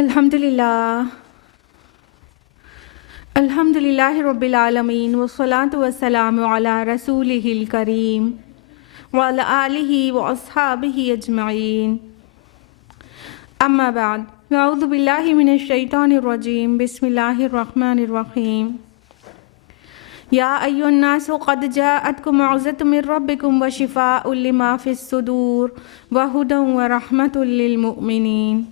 الحمدللہ الحمدللہ رب العالمین والصلاة والسلام علی رسولہ الکریم وعلی آلہ واصحابہ اجمعین اما بعد اعوذ باللہ من الشیطان الرجیم بسم اللہ الرحمن الرحیم یا ایھا الناس قد جاءتکم موعظۃ من ربکم وشفاء لما فی الصدور وہدی ورحمۃ للمؤمنین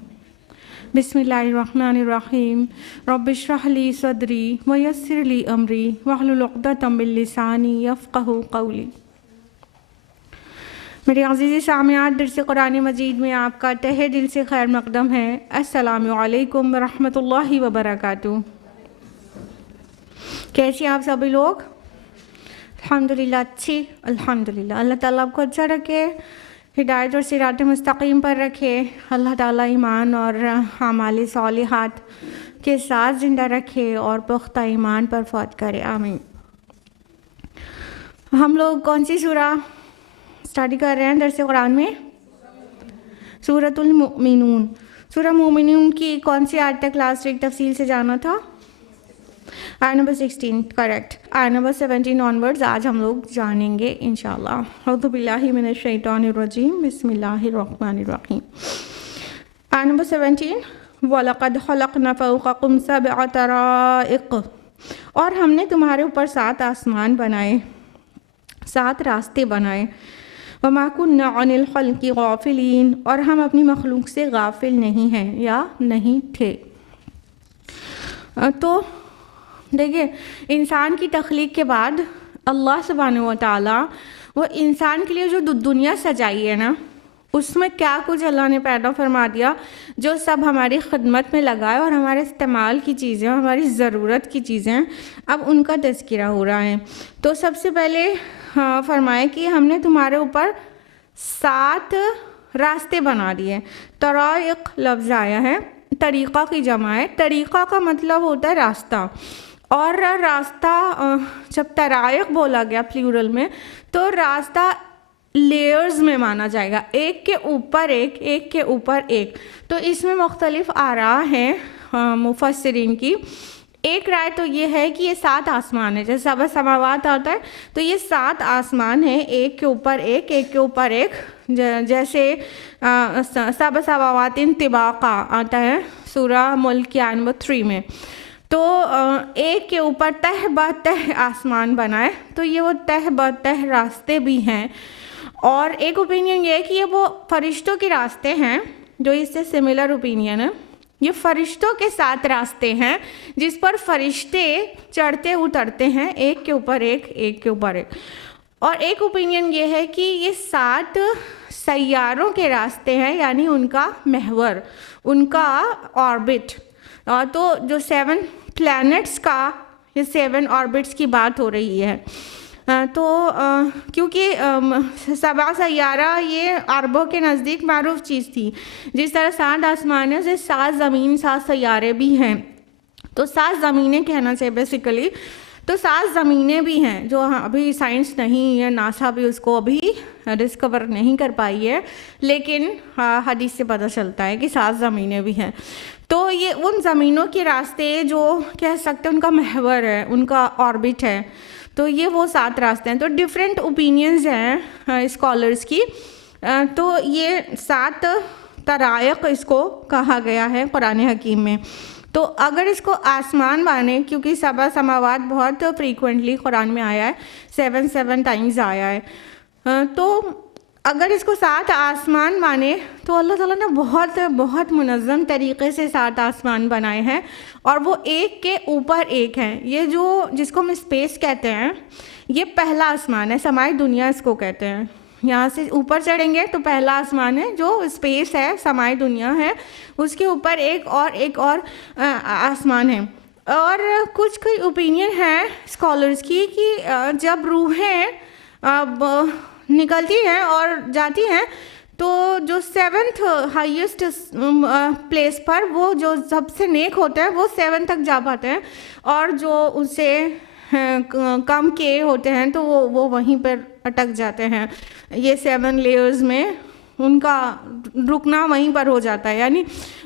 بسم اللہ الرحمن الرحیم رب اشرح لی صدری ویسر لی امری واحلل عقدۃ من لسانی یفقہوا قولی۔ میرے عزیز سامعات، درس قرآن مجید میں آپ کا تہہ دل سے خیر مقدم ہے۔ السلام علیکم ورحمۃ اللہ وبرکاتہ۔ کیسے آپ سبھی لوگ؟ الحمدللہ اچھی، الحمدللہ۔ اللہ تعالیٰ آپ کو اچھا رکھے، ہدایت اور صراط مستقیم پر رکھے۔ اللہ تعالیٰ ایمان اور اعمال صالحات کے ساتھ زندہ رکھے اور پختہ ایمان پر فوت کرے، آمین۔ ہم لوگ کون سی سورہ اسٹڈی کر رہے ہیں درس قرآن میں؟ سورۃ المؤمنون۔ سورہ مومنون کی کون سی آیت تک لاسٹ ویک تفصیل سے جانا تھا؟ آیت نمبر 16، کریکٹ۔ آیت نمبر 17 آنورڈز آج ہم لوگ جانیں گے انشاءاللہ۔ اعوذ باللہ من الشیطان الرجیم بسم اللہ الرحمن الرحیم۔ آیت نمبر 17، وَلَقَدْ خَلَقْنَا فَوْقَكُمْ سَبْعَ طَرَائِقَ، اور ہم نے تمہارے اوپر 7 آسمان بنائے، 7 راستے بنائے۔ وَمَا كُنَّا عَنِ الْخَلْقِ غَافِلِينَ، اور ہم اپنی مخلوق سے غافل نہیں ہیں یا نہیں تھے۔ تو دیکھیں، انسان کی تخلیق کے بعد اللہ سبحانہ و تعالیٰ وہ انسان کے لیے جو دنیا سجائی ہے نا، اس میں کیا کچھ اللہ نے پیدا فرما دیا جو سب ہماری خدمت میں لگائے اور ہمارے استعمال کی چیزیں، ہماری ضرورت کی چیزیں، اب ان کا تذکرہ ہو رہا ہے۔ تو سب سے پہلے فرمائے کہ ہم نے تمہارے اوپر 7 راستے بنا دیے۔ طرائق لفظ آیا ہے، طریقہ کی جمع ہے۔ طریقہ کا مطلب ہوتا ہے راستہ، اور راستہ جب طرائق بولا گیا پلیورل میں تو راستہ لیئرز میں مانا جائے گا، ایک کے اوپر ایک، ایک کے اوپر ایک۔ تو اس میں مختلف آراء ہیں مفسرین کی۔ ایک رائے تو یہ ہے کہ یہ 7 آسمان ہیں، جیسے 7 سماوات آتا ہے تو یہ 7 آسمان ہیں، ایک کے اوپر ایک، ایک کے اوپر ایک، جیسے 7 سماوات طباقا آتا ہے سورہ ملک کی آیت نمبر 3 میں۔ تو ایک کے اوپر تہ بہ تہ آسمان بنائے، تو یہ وہ تہ بہ تہ راستے بھی ہیں۔ اور ایک اوپینین یہ ہے کہ یہ وہ فرشتوں کے راستے ہیں، جو اس سے سملر اوپینین ہے۔ یہ فرشتوں کے 7 راستے ہیں جس پر فرشتے چڑھتے اترتے ہیں، ایک کے اوپر ایک، ایک کے اوپر ایک۔ اور ایک اوپینین یہ ہے کہ یہ 7 سیاروں کے راستے ہیں، یعنی ان کا محور، ان کا آربٹ۔ تو جو 7 پلانٹس کا، یہ 7 آربٹس کی بات ہو رہی ہے۔ تو کیونکہ 7 سیارہ یہ عربوں کے نزدیک معروف چیز تھی، جس طرح 7 آسمان ہیں، 7 زمین، 7 سیارے بھی ہیں۔ تو 7 زمینیں کہنا چاہیے بیسیکلی۔ تو 7 زمینیں بھی ہیں جو ابھی سائنس نہیں ہے، ناسا بھی اس کو ابھی ڈسکور نہیں کر پائی ہے، لیکن حدیث سے پتہ چلتا ہے کہ 7 زمینیں بھی ہیں۔ تو یہ ان زمینوں کے راستے جو کہہ سکتے ہیں ان کا محور ہے، ان کا آربٹ ہے۔ تو یہ وہ 7 راستے ہیں۔ تو ڈیفرنٹ اوپینینز ہیں اسکالرز کی۔ تو یہ 7 طرائق اس کو کہا گیا ہے قرآن حکیم میں۔ تو اگر اس کو آسمان مانے، کیونکہ 7 سماوات بہت فریکوینٹلی قرآن میں آیا ہے، 7 ٹائمز آیا ہے، تو اگر اس کو 7 آسمان مانے تو اللہ تعالیٰ نے بہت بہت منظم طریقے سے 7 آسمان بنائے ہیں، اور وہ ایک کے اوپر ایک ہیں۔ یہ جس کو ہم اسپیس کہتے ہیں، یہ پہلا آسمان ہے، سمائی دنیا اس کو کہتے ہیں۔ یہاں سے اوپر چڑھیں گے تو پہلا آسمان ہے جو اسپیس ہے، سمائی دنیا ہے، اس کے اوپر ایک اور آسمان ہے۔ اور کچھ کوئی اوپینین ہے اسکالرز کی کہ جب روحیں نکلتی ہیں اور جاتی ہیں تو جو 7th ہائیسٹ پلیس پر وہ جو سب سے نیک ہوتے ہیں وہ 7 تک جا پاتے ہیں، اور جو ان سے کم کے ہوتے ہیں تو وہ وہیں پر اٹک جاتے ہیں۔ یہ 7 لیئرز میں ان کا رکنا وہیں پر ہو جاتا ہے. یعنی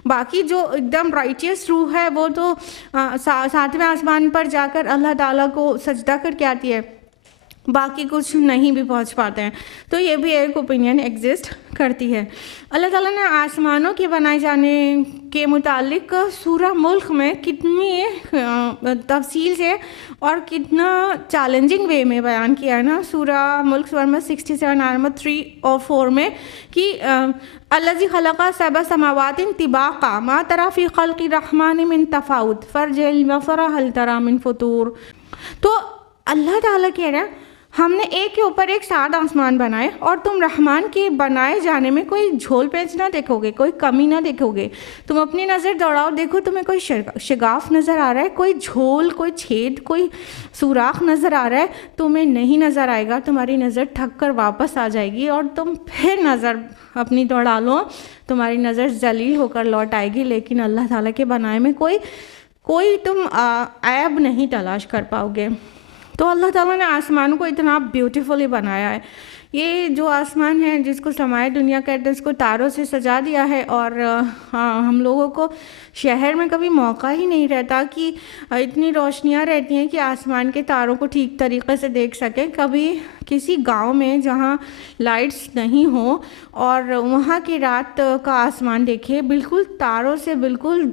باقی جو ایک دم رائٹیس روح ہے وہ تو ساتویں آسمان پر جا کر اللہ تعالیٰ کو سجدہ کر کے آتی ہے، باقی کچھ نہیں بھی پہنچ پاتے ہیں. تو یہ بھی ایک اوپینین ایگزسٹ کرتی ہے. اللہ تعالیٰ نے آسمانوں کے بنائے جانے کے متعلق سورہ ملک میں کتنی تفصیل سے اور کتنا چیلنجنگ وے میں بیان کیا ہے نا. سورہ ملک سورہ نمبر 67 آیت نمبر 3 اور 4 میں کہ الذی خلق سبع سماوات طباقا ما تری فی خلق الرحمن من تفاوت فارجع البصر هل تری من فطور. تو اللہ تعالیٰ کہہ رہا ہے ہم نے ایک کے اوپر ایک 7 آسمان بنائے اور تم رحمان کے بنائے جانے میں کوئی جھول پیچ نہ دیکھو گے، کوئی کمی نہ دیکھو گے. تم اپنی نظر دوڑاؤ، دیکھو تمہیں کوئی شگاف نظر آ رہا ہے، کوئی جھول، کوئی چھید، کوئی سوراخ نظر آ رہا ہے؟ تمہیں نہیں نظر آئے گا. تمہاری نظر ٹھک کر واپس آ جائے گی اور تم پھر نظر اپنی دوڑا لو، تمہاری نظر ذلیل ہو کر لوٹ آئے گی. لیکن اللہ تعالیٰ کے بنائے میں کوئی تم عیب نہیں تلاش کر پاؤ گے. تو اللہ تعالیٰ نے آسمانوں کو اتنا بیوٹیفلی بنایا ہے. یہ جو آسمان ہے جس کو سمائے دنیا کہتے ہیں، اس کو تاروں سے سجا دیا ہے. اور ہم لوگوں کو شہر میں کبھی موقع ہی نہیں رہتا کہ اتنی روشنیاں رہتی ہیں کہ آسمان کے تاروں کو ٹھیک طریقے سے دیکھ سکیں. کبھی کسی گاؤں میں جہاں لائٹس نہیں ہوں اور وہاں کی رات کا آسمان دیکھے، بالکل تاروں سے بالکل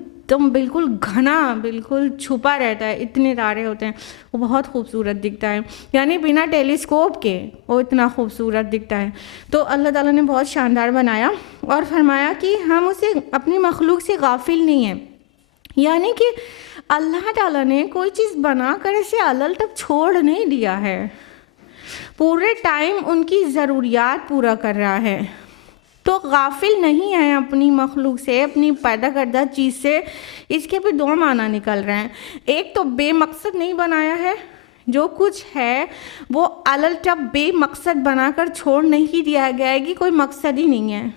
گھنا، بالکل چھپا رہتا ہے، اتنے تارے ہوتے ہیں، وہ بہت خوبصورت دکھتا ہے. یعنی بنا ٹیلیسکوپ کے وہ اتنا خوبصورت دکھتا ہے. تو اللہ تعالیٰ نے بہت شاندار بنایا اور فرمایا کہ ہم اسے اپنی مخلوق سے غافل نہیں ہیں. یعنی کہ اللہ تعالیٰ نے کوئی چیز بنا کر اسے علل تک چھوڑ نہیں دیا ہے، پورے ٹائم ان کی ضروریات پورا کر رہا ہے. تو غافل نہیں ہے اپنی مخلوق سے، اپنی پیدا کردہ چیز سے. اس کے بھی 2 معنی نکل رہے ہیں. ایک تو بے مقصد نہیں بنایا ہے، جو کچھ ہے وہ الٹب بے مقصد بنا کر چھوڑ نہیں دیا گیا ہے کہ کوئی مقصد ہی نہیں ہے،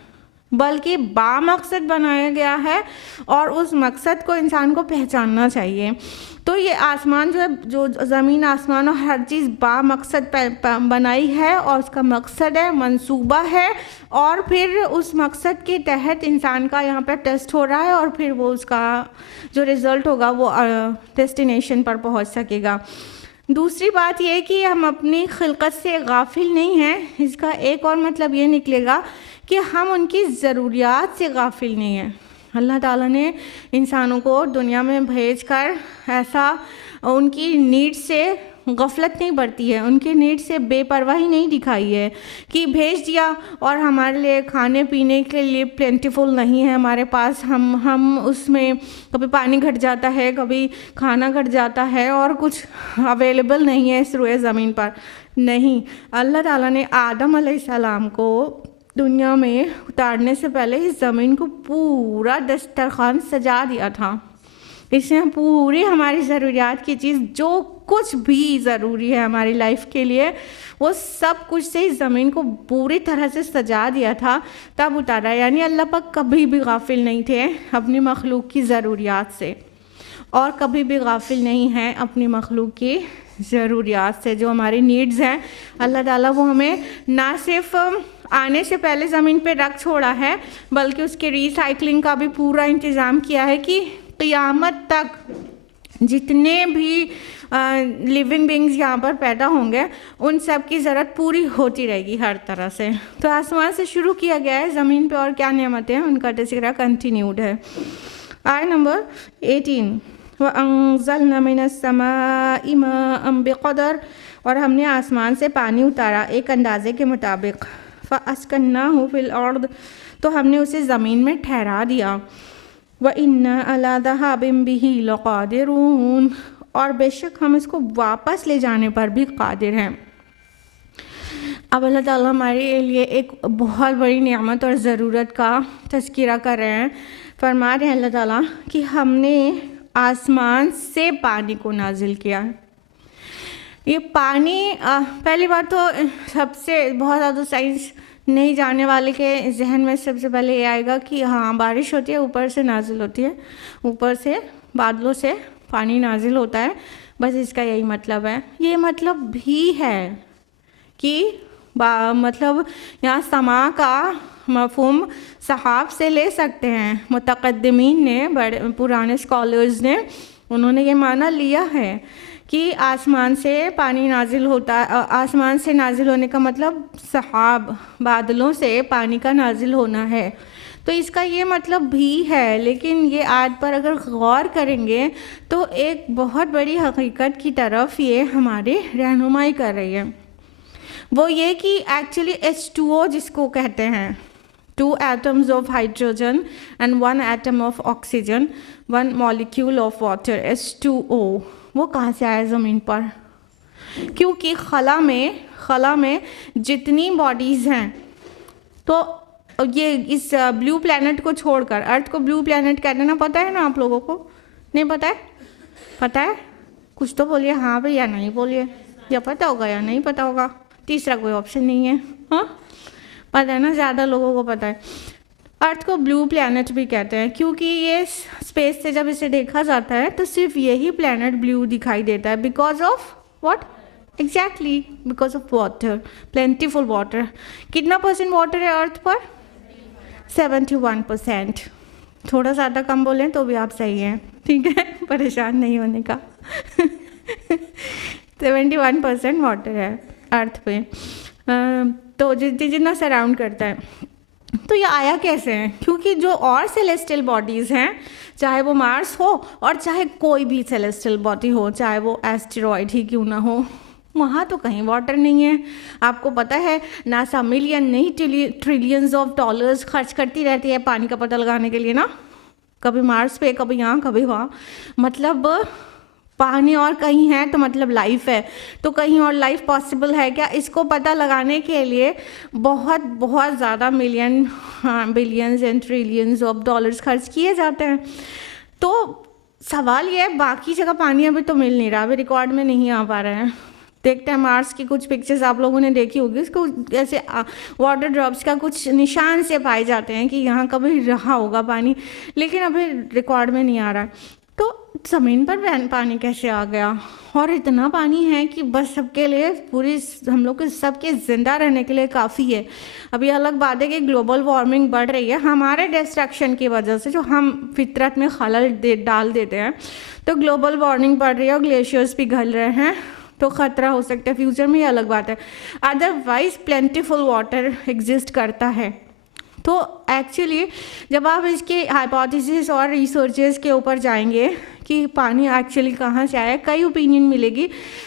بلکہ با مقصد بنایا گیا ہے اور اس مقصد کو انسان کو پہچاننا چاہیے. تو یہ آسمان جو ہے، جو زمین آسمان اور ہر چیز با مقصد بنائی ہے اور اس کا مقصد ہے، منصوبہ ہے، اور پھر اس مقصد کے تحت انسان کا یہاں پہ ٹیسٹ ہو رہا ہے اور پھر وہ اس کا جو رزلٹ ہوگا وہ ڈیسٹینیشن پر پہنچ سکے گا. دوسری بات یہ کہ ہم اپنی خلقت سے غافل نہیں ہیں. اس کا ایک اور مطلب یہ نکلے گا کہ ہم ان کی ضروریات سے غافل نہیں ہیں. اللہ تعالیٰ نے انسانوں کو دنیا میں بھیج کر ایسا ان کی نیڈ سے غفلت نہیں برتی ہے، ان کے نیڈ سے بے پرواہی نہیں دکھائی ہے کہ بھیج دیا اور ہمارے لیے کھانے پینے کے لیے پلینٹیفل نہیں ہے ہمارے پاس. ہم اس میں کبھی پانی گھٹ جاتا ہے، کبھی کھانا گھٹ جاتا ہے اور کچھ اویلیبل نہیں ہے اس روئے زمین پر. نہیں، اللہ تعالیٰ نے آدم علیہ السلام کو دنیا میں اتارنے سے پہلے اس زمین کو پورا دسترخوان سجا دیا تھا. اس نے پوری ہماری ضروریات کی چیز، جو کچھ بھی ضروری ہے ہماری لائف کے لیے، وہ سب کچھ سے اس زمین کو پوری طرح سے سجا دیا تھا، تب اتارا. یعنی اللہ پاک کبھی بھی غافل نہیں تھے اپنی مخلوق کی ضروریات سے، اور کبھی بھی غافل نہیں ہیں اپنی مخلوق کی ضروریات سے. جو ہماری نیڈز ہیں، اللہ تعالیٰ وہ ہمیں نہ صرف آنے سے پہلے زمین پہ رکھ چھوڑا ہے، بلکہ اس کے ری سائیکلنگ کا بھی پورا انتظام کیا ہے کہ قیامت تک جتنے بھی لیونگ بینگز یہاں پر پیدا ہوں گے ان سب کی ضرورت پوری ہوتی رہے گی ہر طرح سے. تو آسمان سے شروع کیا گیا ہے، زمین پہ اور کیا نعمتیں ہیں ان کا تذکرہ کنٹینیوڈ ہے. آیت نمبر 18 وَأَنزَلْنَا مِنَ السَّمَاءِ مَاءً بِقَدَرٍ، اور ہم نے آسمان سے پانی اتارا ایک اندازے کے مطابق. فَأَسْكَنَّاهُ فِي الْأَرْضِ، تو ہم نے اسے زمین میں ٹھہرا دیا. وَإِنَّا عَلَىٰ ذَهَابٍ بِهِ لَقَادِرُونَ، اور بے شک ہم اس کو واپس لے جانے پر بھی قادر ہیں. اب اللہ تعالیٰ ہمارے لیے ایک بہت بڑی نعمت اور ضرورت کا تذکرہ کر رہے ہیں. فرما رہے ہیں اللہ تعالیٰ کہ ہم نے آسمان سے پانی کو نازل کیا. یہ پانی، پہلی بات تو سب سے بہت زیادہ سائنس نہیں جاننے والے کے ذہن میں سب سے پہلے یہ آئے گا کہ ہاں بارش ہوتی ہے، اوپر سے نازل ہوتی ہے، اوپر سے بادلوں سے پانی نازل ہوتا ہے، بس اس کا یہی مطلب ہے. یہ مطلب بھی ہے کہ مطلب یہاں سما کا مفہوم سحاب سے لے سکتے ہیں. متقدمین نے، بڑے پرانے اسکالرز نے، انہوں نے یہ معنی لیا ہے کہ آسمان سے پانی نازل ہوتا، آسمان سے نازل ہونے کا مطلب سحاب، بادلوں سے پانی کا نازل ہونا ہے. تو اس کا یہ مطلب بھی ہے، لیکن یہ آیت پر اگر غور کریں گے تو ایک بہت بڑی حقیقت کی طرف یہ ہماری رہنمائی کر رہی ہے. وہ یہ کہ ایکچولی H2O جس کو کہتے ہیں، 2 atoms of hydrogen and 1 atom of oxygen, 1 molecule of water, H2O، وہ کہاں سے آیا زمین پر؟ کیونکہ خلا میں جتنی باڈیز ہیں، تو یہ اس بلیو پلانٹ کو چھوڑ کر، ارتھ کو بلیو پلانٹ کہتے ہیں نا، پتہ ہے نا آپ لوگوں کو؟ نہیں پتہ ہے؟ پتہ ہے؟ کچھ تو بولیے ہاں بھائی یا نہیں بولیے، یا پتہ ہوگا یا نہیں پتہ ہوگا، تیسرا کوئی آپشن نہیں ہے. ہاں پتہ ہے نا، زیادہ لوگوں کو پتہ ہے. ارتھ کو بلیو پلانٹ بھی کہتے ہیں کیونکہ یہ اسپیس سے جب اسے دیکھا جاتا ہے تو صرف یہی پلانٹ بلیو دکھائی دیتا ہے. Because of what? Exactly because of water, plentiful water. کتنا پرسینٹ واٹر ہے ارتھ پر؟ 71%. تھوڑا زیادہ کم بولیں تو بھی آپ صحیح ہیں، ٹھیک ہے، پریشان نہیں ہونے کا. 71% واٹر ہے ارتھ پہ، تو جتنا سراؤنڈ کرتا ہے. تو یہ آیا کیسے ہے؟ کیونکہ جو اور سیلیسٹل باڈیز ہیں، چاہے وہ مارس ہو اور چاہے کوئی بھی سیلیسٹل باڈی ہو، چاہے وہ ایسٹیرائڈ ہی کیوں نہ ہو، وہاں تو کہیں واٹر نہیں ہے. آپ کو پتہ ہے ناسا ملین نہیں ٹریلینز آف ڈالرز خرچ کرتی رہتی ہے پانی کا پتہ لگانے کے لیے نا، کبھی مارس پہ، کبھی یہاں، کبھی وہاں. مطلب پانی اور کہیں ہے تو مطلب لائف ہے، تو کہیں اور لائف پاسبل ہے کیا؟ اس کو پتہ لگانے کے لیے بہت بہت زیادہ million, billions and trillions of dollars خرچ کیے جاتے ہیں. تو سوال یہ ہے، باقی جگہ پانی ابھی تو مل نہیں رہا، ابھی ریکارڈ میں نہیں آ پا رہا ہے. دیکھتے ہیں مارس کی کچھ پکچرز آپ لوگوں نے دیکھی ہوگی، اس کو جیسے واٹر ڈراپس کا کچھ نشان سے پائے جاتے ہیں کہ یہاں کبھی رہا ہوگا پانی، لیکن ابھی ریکارڈ میں نہیں آ رہا. تو زمین پر پانی کیسے آ گیا؟ اور اتنا پانی ہے کہ بس سب کے لیے، پوری ہم لوگ کے سب کے زندہ رہنے کے لیے کافی ہے. ابھی الگ بات ہے کہ گلوبل وارمنگ بڑھ رہی ہے ہمارے ڈسٹرکشن کی وجہ سے، جو ہم فطرت میں خلل ڈال دیتے ہیں. تو گلوبل وارمنگ بڑھ رہی ہے اور گلیشیئرز پگھل رہے ہیں، تو خطرہ ہو سکتا ہے فیوچر میں، یہ الگ بات ہے. ادروائز پلینٹیفل واٹر ایگزسٹ کرتا ہے. تو ایکچولی جب آپ اس کے ہائپوتھیسس اور ریسرچز کے اوپر جائیں گے کہ پانی ایکچولی کہاں سے آیا، کئی اوپینین ملے گی.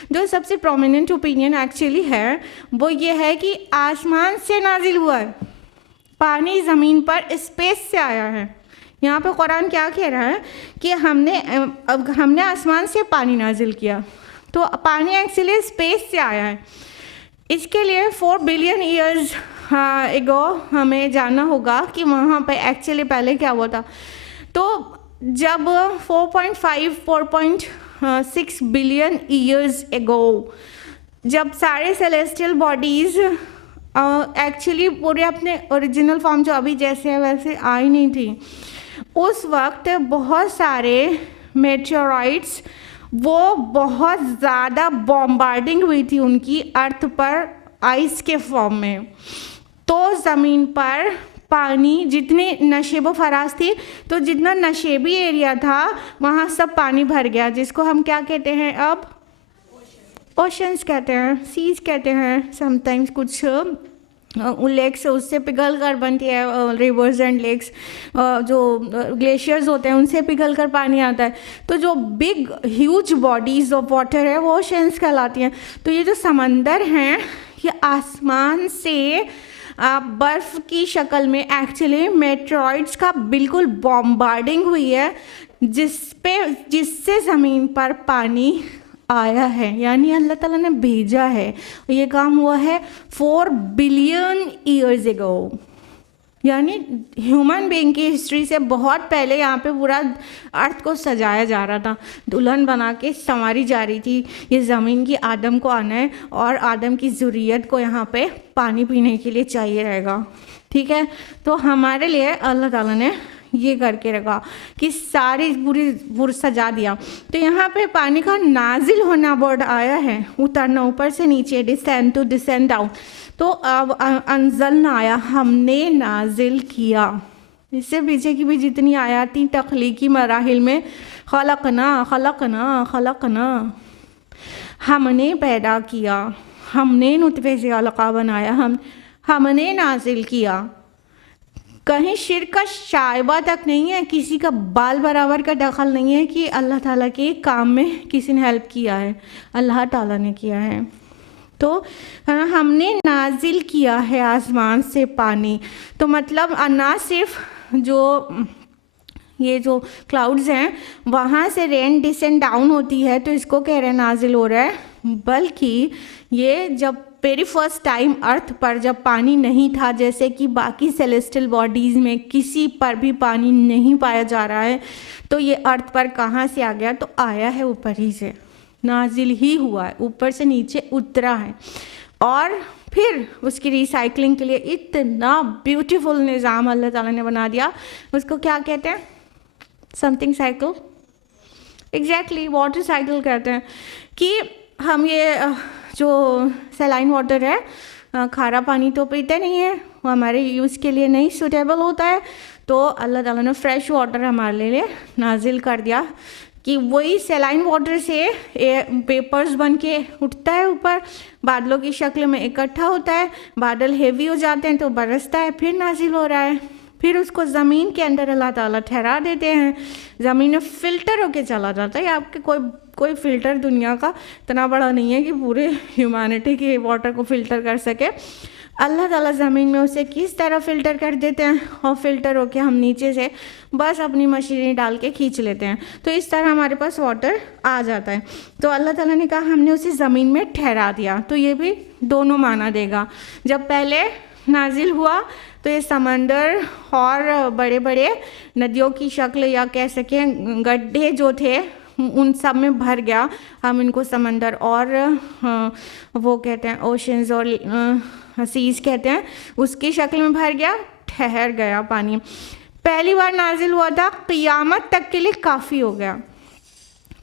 جو سب سے پرومیننٹ اوپینین ایکچولی ہے وہ یہ ہے کہ آسمان سے نازل ہوا ہے پانی، زمین پر اسپیس سے آیا ہے. یہاں پہ قرآن کیا کہہ رہا ہے کہ ہم نے آسمان سے پانی نازل کیا. تو پانی ایکچولی اسپیس سے آیا ہے. اس کے لیے 4 بلین ایئرز ایگو ہمیں جاننا ہوگا کہ وہاں پہ ایکچولی پہلے کیا ہوا تھا. تو جب 4.6 بلین ایئرز ایگو جب سارے سیلیسٹل باڈیز ایکچولی پورے اپنے اوریجنل فارم جو ابھی جیسے ہے ویسے آئی نہیں تھی، اس وقت بہت سارے میٹیورائٹس، وہ بہت زیادہ بمبارڈنگ ہوئی تھی ان کی ارتھ پر آئس کے فارم میں. تو زمین پر پانی جتنی نشیب و فراز تھی، تو جتنا نشیبی ایریا تھا وہاں سب پانی بھر گیا، جس کو ہم کیا کہتے ہیں اب؟ اوشنز کہتے ہیں، سیز کہتے ہیں. سم ٹائمز کچھ لیکس اس سے پگھل کر بنتی ہے، ریورز اینڈ لیکس، جو گلیشیئرز ہوتے ہیں ان سے پگھل کر پانی آتا ہے. تو جو big huge bodies of water ہے وہ اوشنز کہلاتی ہیں. تو یہ جو سمندر ہیں یہ آسمان سے برف کی شکل میں ایکچولی میٹرائڈس کا بالکل بمبارڈنگ ہوئی ہے، جس سے زمین پر پانی آیا ہے. یعنی اللہ تعالیٰ نے بھیجا ہے. یہ کام ہوا ہے 4 بلین ایئرز ایگو. یعنی ہیومن بینگ کی ہسٹری سے بہت پہلے یہاں پہ پورا ارتھ کو سجایا جا رہا تھا، دلہن بنا کے سنواری جا رہی تھی. یہ زمین کی آدم کو آنا ہے اور آدم کی ذریت کو یہاں پہ پانی پینے کے لیے چاہیے رہے گا. ٹھیک ہے، تو ہمارے لیے اللہ تعالیٰ نے یہ کر کے رکھا کہ ساری پوری سجا دیا. تو یہاں پہ پانی کا نازل ہونا ورڈ آیا ہے, اترنا اوپر سے نیچے, ڈسینڈ ٹو ڈسینڈ ڈاؤن. تو اب انزلنا آیا, ہم نے نازل کیا. اس سے پیچھے کی بھی جتنی آیات تھیں تخلیقی مراحل میں, خلقنا خلقنا خلقنا, ہم نے پیدا کیا, ہم نے نطفے سے علقہ بنایا, ہم نے نازل کیا. کہیں شرک کا شائبہ تک نہیں ہے, کسی کا بال برابر کا دخل نہیں ہے کہ اللہ تعالیٰ کے کام میں کسی نے ہیلپ کیا ہے, اللہ تعالیٰ نے کیا ہے. تو ہم نے نازل کیا ہے آسمان سے پانی. تو مطلب نہ صرف جو یہ جو کلاؤڈز ہیں وہاں سے رین ڈسینڈ ڈاؤن ہوتی ہے تو اس کو کہہ رہے ہیں نازل ہو رہا ہے, بلکہ یہ جب ویری فرسٹ ٹائم ارتھ پر جب پانی نہیں تھا, جیسے کہ باقی سیلیسٹل باڈیز میں کسی پر بھی پانی نہیں پایا جا رہا ہے, تو یہ ارتھ پر کہاں سے آ گیا؟ تو آیا ہے اوپر ہی سے, نازل ہی ہوا ہے, اوپر سے نیچے اترا ہے. اور پھر اس کی ریسائکلنگ کے لیے اتنا بیوٹیفل نظام اللہ تعالیٰ نے بنا دیا, اس کو کیا کہتے ہیں؟ Some thing cycle, exactly water cycle کہتے ہیں. کہ ہم یہ جو سیلائن واٹر ہے, کھارا پانی تو پیتے نہیں ہے, وہ ہمارے یوز کے لیے نہیں سوٹیبل ہوتا ہے, تو اللہ تعالیٰ نے فریش واٹر ہمارے لیے نازل کر دیا کہ وہی سیلائن واٹر سے پیپرز بن کے اٹھتا ہے اوپر, بادلوں کی شکل میں اکٹھا ہوتا ہے, بادل ہیوی ہو جاتے ہیں تو برستا ہے, پھر نازل ہو رہا ہے. پھر اس کو زمین کے اندر اللہ تعالیٰ ٹھہرا دیتے ہیں, زمین میں فلٹر ہو کے چلا جاتا ہے. آپ کے کوئی فلٹر دنیا کا اتنا بڑا نہیں ہے کہ پورے ہیومینٹی کے واٹر کو فلٹر کر سکے. اللہ تعالیٰ زمین میں اسے کس طرح فلٹر کر دیتے ہیں, اور فلٹر ہو کے ہم نیچے سے بس اپنی مشینیں ڈال کے کھینچ لیتے ہیں, تو اس طرح ہمارے پاس واٹر آ جاتا ہے. تو اللہ تعالیٰ نے کہا ہم نے اسے زمین میں ٹھہرا دیا. تو یہ بھی دونوں معنی دے گا. جب پہلے نازل ہوا تو یہ سمندر اور بڑے بڑے ندیوں کی شکل یا کہہ سکیں گڈھے جو تھے ان سب میں بھر گیا. ہم ان کو سمندر اور وہ کہتے ہیں اوشنز اور سیز کہتے ہیں, اس کی شکل میں بھر گیا, ٹھہر گیا پانی. پہلی بار نازل ہوا تھا, قیامت تک کے لیے کافی ہو گیا,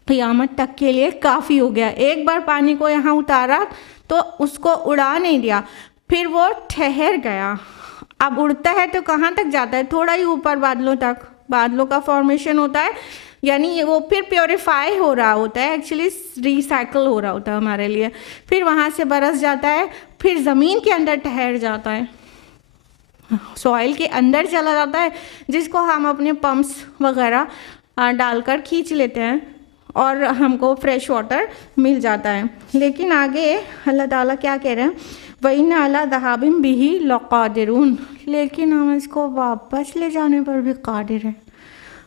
قیامت تک کے لیے کافی ہو گیا. ایک بار پانی کو یہاں اتارا تو اس کو اڑا نہیں دیا, پھر وہ ٹھہر گیا. اب اڑتا ہے تو کہاں تک جاتا ہے؟ تھوڑا ہی اوپر بادلوں تک, بادلوں کا فارمیشن ہوتا ہے, یعنی وہ پھر پیوریفائی ہو رہا ہوتا ہے, ایکچولی ریسائیکل ہو رہا ہوتا ہے ہمارے لیے. پھر وہاں سے برس جاتا ہے, پھر زمین کے اندر ٹھہر جاتا ہے, سوائل کے اندر چلا جاتا ہے, جس کو ہم اپنے پمپس وغیرہ ڈال کر کھینچ لیتے ہیں اور ہم کو فریش واٹر مل جاتا ہے. لیکن آگے اللہ تعالیٰ کیا کہہ رہے ہیں؟ وَإِنَّ عَلَىٰ ذَهَابٍ بِهِ لَقَادِرُونَ, لیکن ہم اس کو واپس لے جانے پر بھی قادر ہیں.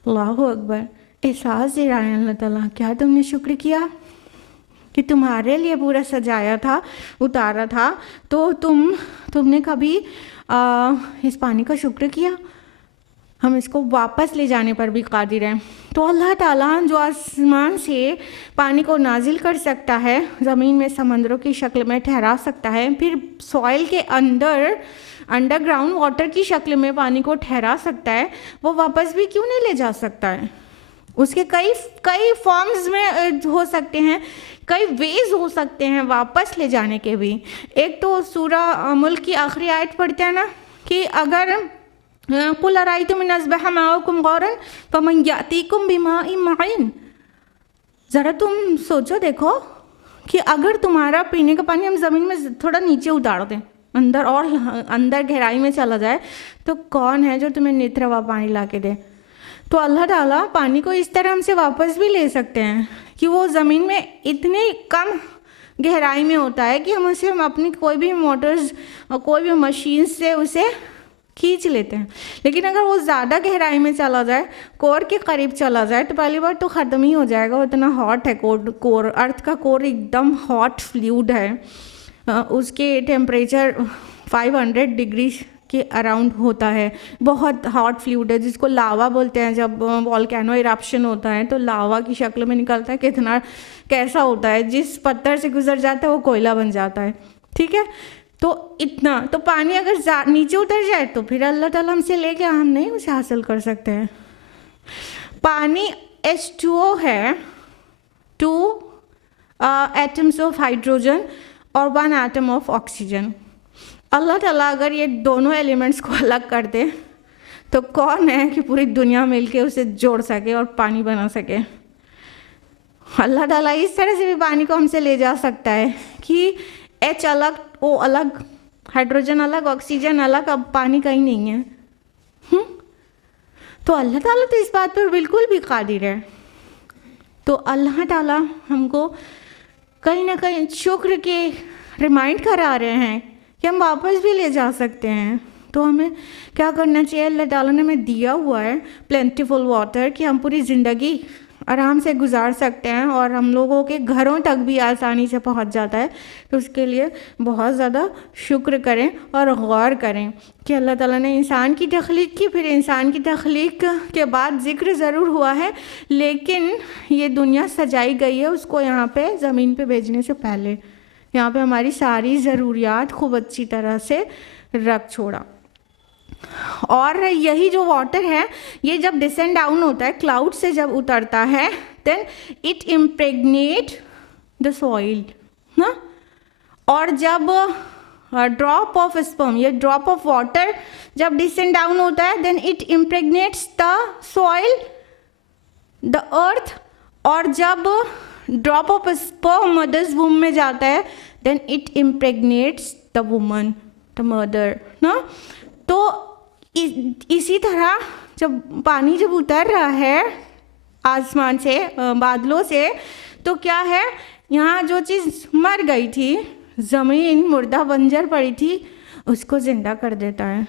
اللہ اکبر. احساس دے رہے ہیں اللہ تعالیٰ, کیا تم نے شکر کیا کہ تمہارے لیے پورا سجایا تھا, اتارا تھا, تو تم نے کبھی اس پانی کا شکر کیا؟ ہم اس کو واپس لے جانے پر بھی قادر ہیں. تو اللہ تعالیٰ جو آسمان سے پانی کو نازل کر سکتا ہے, زمین میں سمندروں کی شکل میں ٹھہرا سکتا ہے, پھر سوائل کے اندر انڈر گراؤنڈ واٹر کی شکل میں پانی کو ٹھہرا سکتا ہے, وہ واپس بھی کیوں نہیں لے جا سکتا ہے؟ اس کے کئی فارمز میں ہو سکتے ہیں, کئی ویز ہو سکتے ہیں واپس لے جانے کے بھی. ایک تو سورہ ملک کی آخری آیت پڑھتے ہیں نا کہ اگر قُلْ أَرَأَيْتُمْ إِنْ أَصْبَحَ مَاؤُكُمْ غَوْرًا فَمَنْ يَأْتِيكُمْ بِمَاءٍ مَعِينٍ. ذرا تم سوچو دیکھو کہ اگر تمہارا پینے کا پانی ہم زمین میں تھوڑا نیچے اتار دیں, اندر اور اندر گہرائی میں چلا جائے, تو کون ہے جو تمہیں نتروا پانی لا کے دے؟ تو اللہ تعالیٰ پانی کو اس طرح ہم سے واپس بھی لے سکتے ہیں کہ وہ زمین میں اتنے کم گہرائی میں ہوتا ہے کہ ہم اسے اپنی کوئی بھی موٹرز اور کوئی بھی مشین سے اسے کھینچ لیتے ہیں. لیکن اگر وہ زیادہ گہرائی میں چلا جائے, کور کے قریب چلا جائے, تو پہلی بار تو ختم ہی ہو جائے گا. وہ اتنا ہاٹ ہے کور, ارتھ کا کور ایک دم ہاٹ فلوئڈ ہے, اس کے ٹیمپریچر 500 ڈگری کے اراؤنڈ ہوتا ہے, بہت ہاٹ فلوئڈ ہے, جس کو لاوا بولتے ہیں. جب والکینو ایرپشن ہوتا ہے تو لاوا کی شکل میں نکلتا ہے, کیسا ہوتا ہے, جس پتھر سے گزر جاتا ہے وہ کوئلہ بن جاتا ہے. ٹھیک ہے, تو اتنا تو پانی اگر نیچے اتر جائے تو پھر اللہ تعالیٰ ہم سے لے کے ہم نہیں اسے حاصل کر سکتے ہیں. پانی H2O ہے, 2 ایٹمس آف ہائیڈروجن اور 1 ایٹم آف آکسیجن. اللہ تعالیٰ اگر یہ دونوں ایلیمنٹس کو الگ کر دے تو کون ہے کہ پوری دنیا مل کے اسے جوڑ سکے اور پانی بنا سکے؟ اللہ تعالیٰ اس طرح سے بھی پانی کو ہم سے لے جا سکتا ہے کہ H الگ, O الگ, ہائیڈروجن الگ, آکسیجن الگ, اب پانی کہیں نہیں ہے. تو اللہ تعالیٰ تو اس بات پر بالکل بھی قادر ہے. تو اللہ تعالیٰ ہم کو کہیں نہ کہیں شکر کے ریمائنڈ کرا رہے ہیں کہ ہم واپس بھی لے جا سکتے ہیں. تو ہمیں کیا کرنا چاہیے؟ اللہ تعالیٰ نے ہمیں دیا ہوا ہے پلینٹیفل واٹر کہ ہم پوری زندگی آرام سے گزار سکتے ہیں اور ہم لوگوں کے گھروں تک بھی آسانی سے پہنچ جاتا ہے. تو اس کے لیے بہت زیادہ شکر کریں اور غور کریں کہ اللہ تعالیٰ نے انسان کی تخلیق کی. پھر انسان کی تخلیق کے بعد ذکر ضرور ہوا ہے لیکن یہ دنیا سجائی گئی ہے اس کو یہاں پہ زمین پہ بھیجنے سے پہلے. یہاں پہ ہماری ساری ضروریات خوب اچھی طرح سے رکھ چھوڑا. اور یہی جو واٹر ہے یہ جب ڈسینڈ ڈاؤن ہوتا ہے کلاؤڈ سے جب اترتا ہے دین اٹ امپریگنیٹ دا سوئل نا. اور جب ڈراپ آف اسپرم یہ ڈراپ آف واٹر جب ڈسینڈ ڈاؤن ہوتا ہے then it impregnates the soil the earth. اور جب drop of sperm mothers womb میں جاتا ہے then it impregnates the woman the mother نا. تو اسی طرح جب پانی جب اتر رہا ہے آسمان سے بادلوں سے تو کیا ہے یہاں جو چیز مر گئی تھی زمین مردہ بنجر پڑی تھی اس کو زندہ کر دیتا ہے.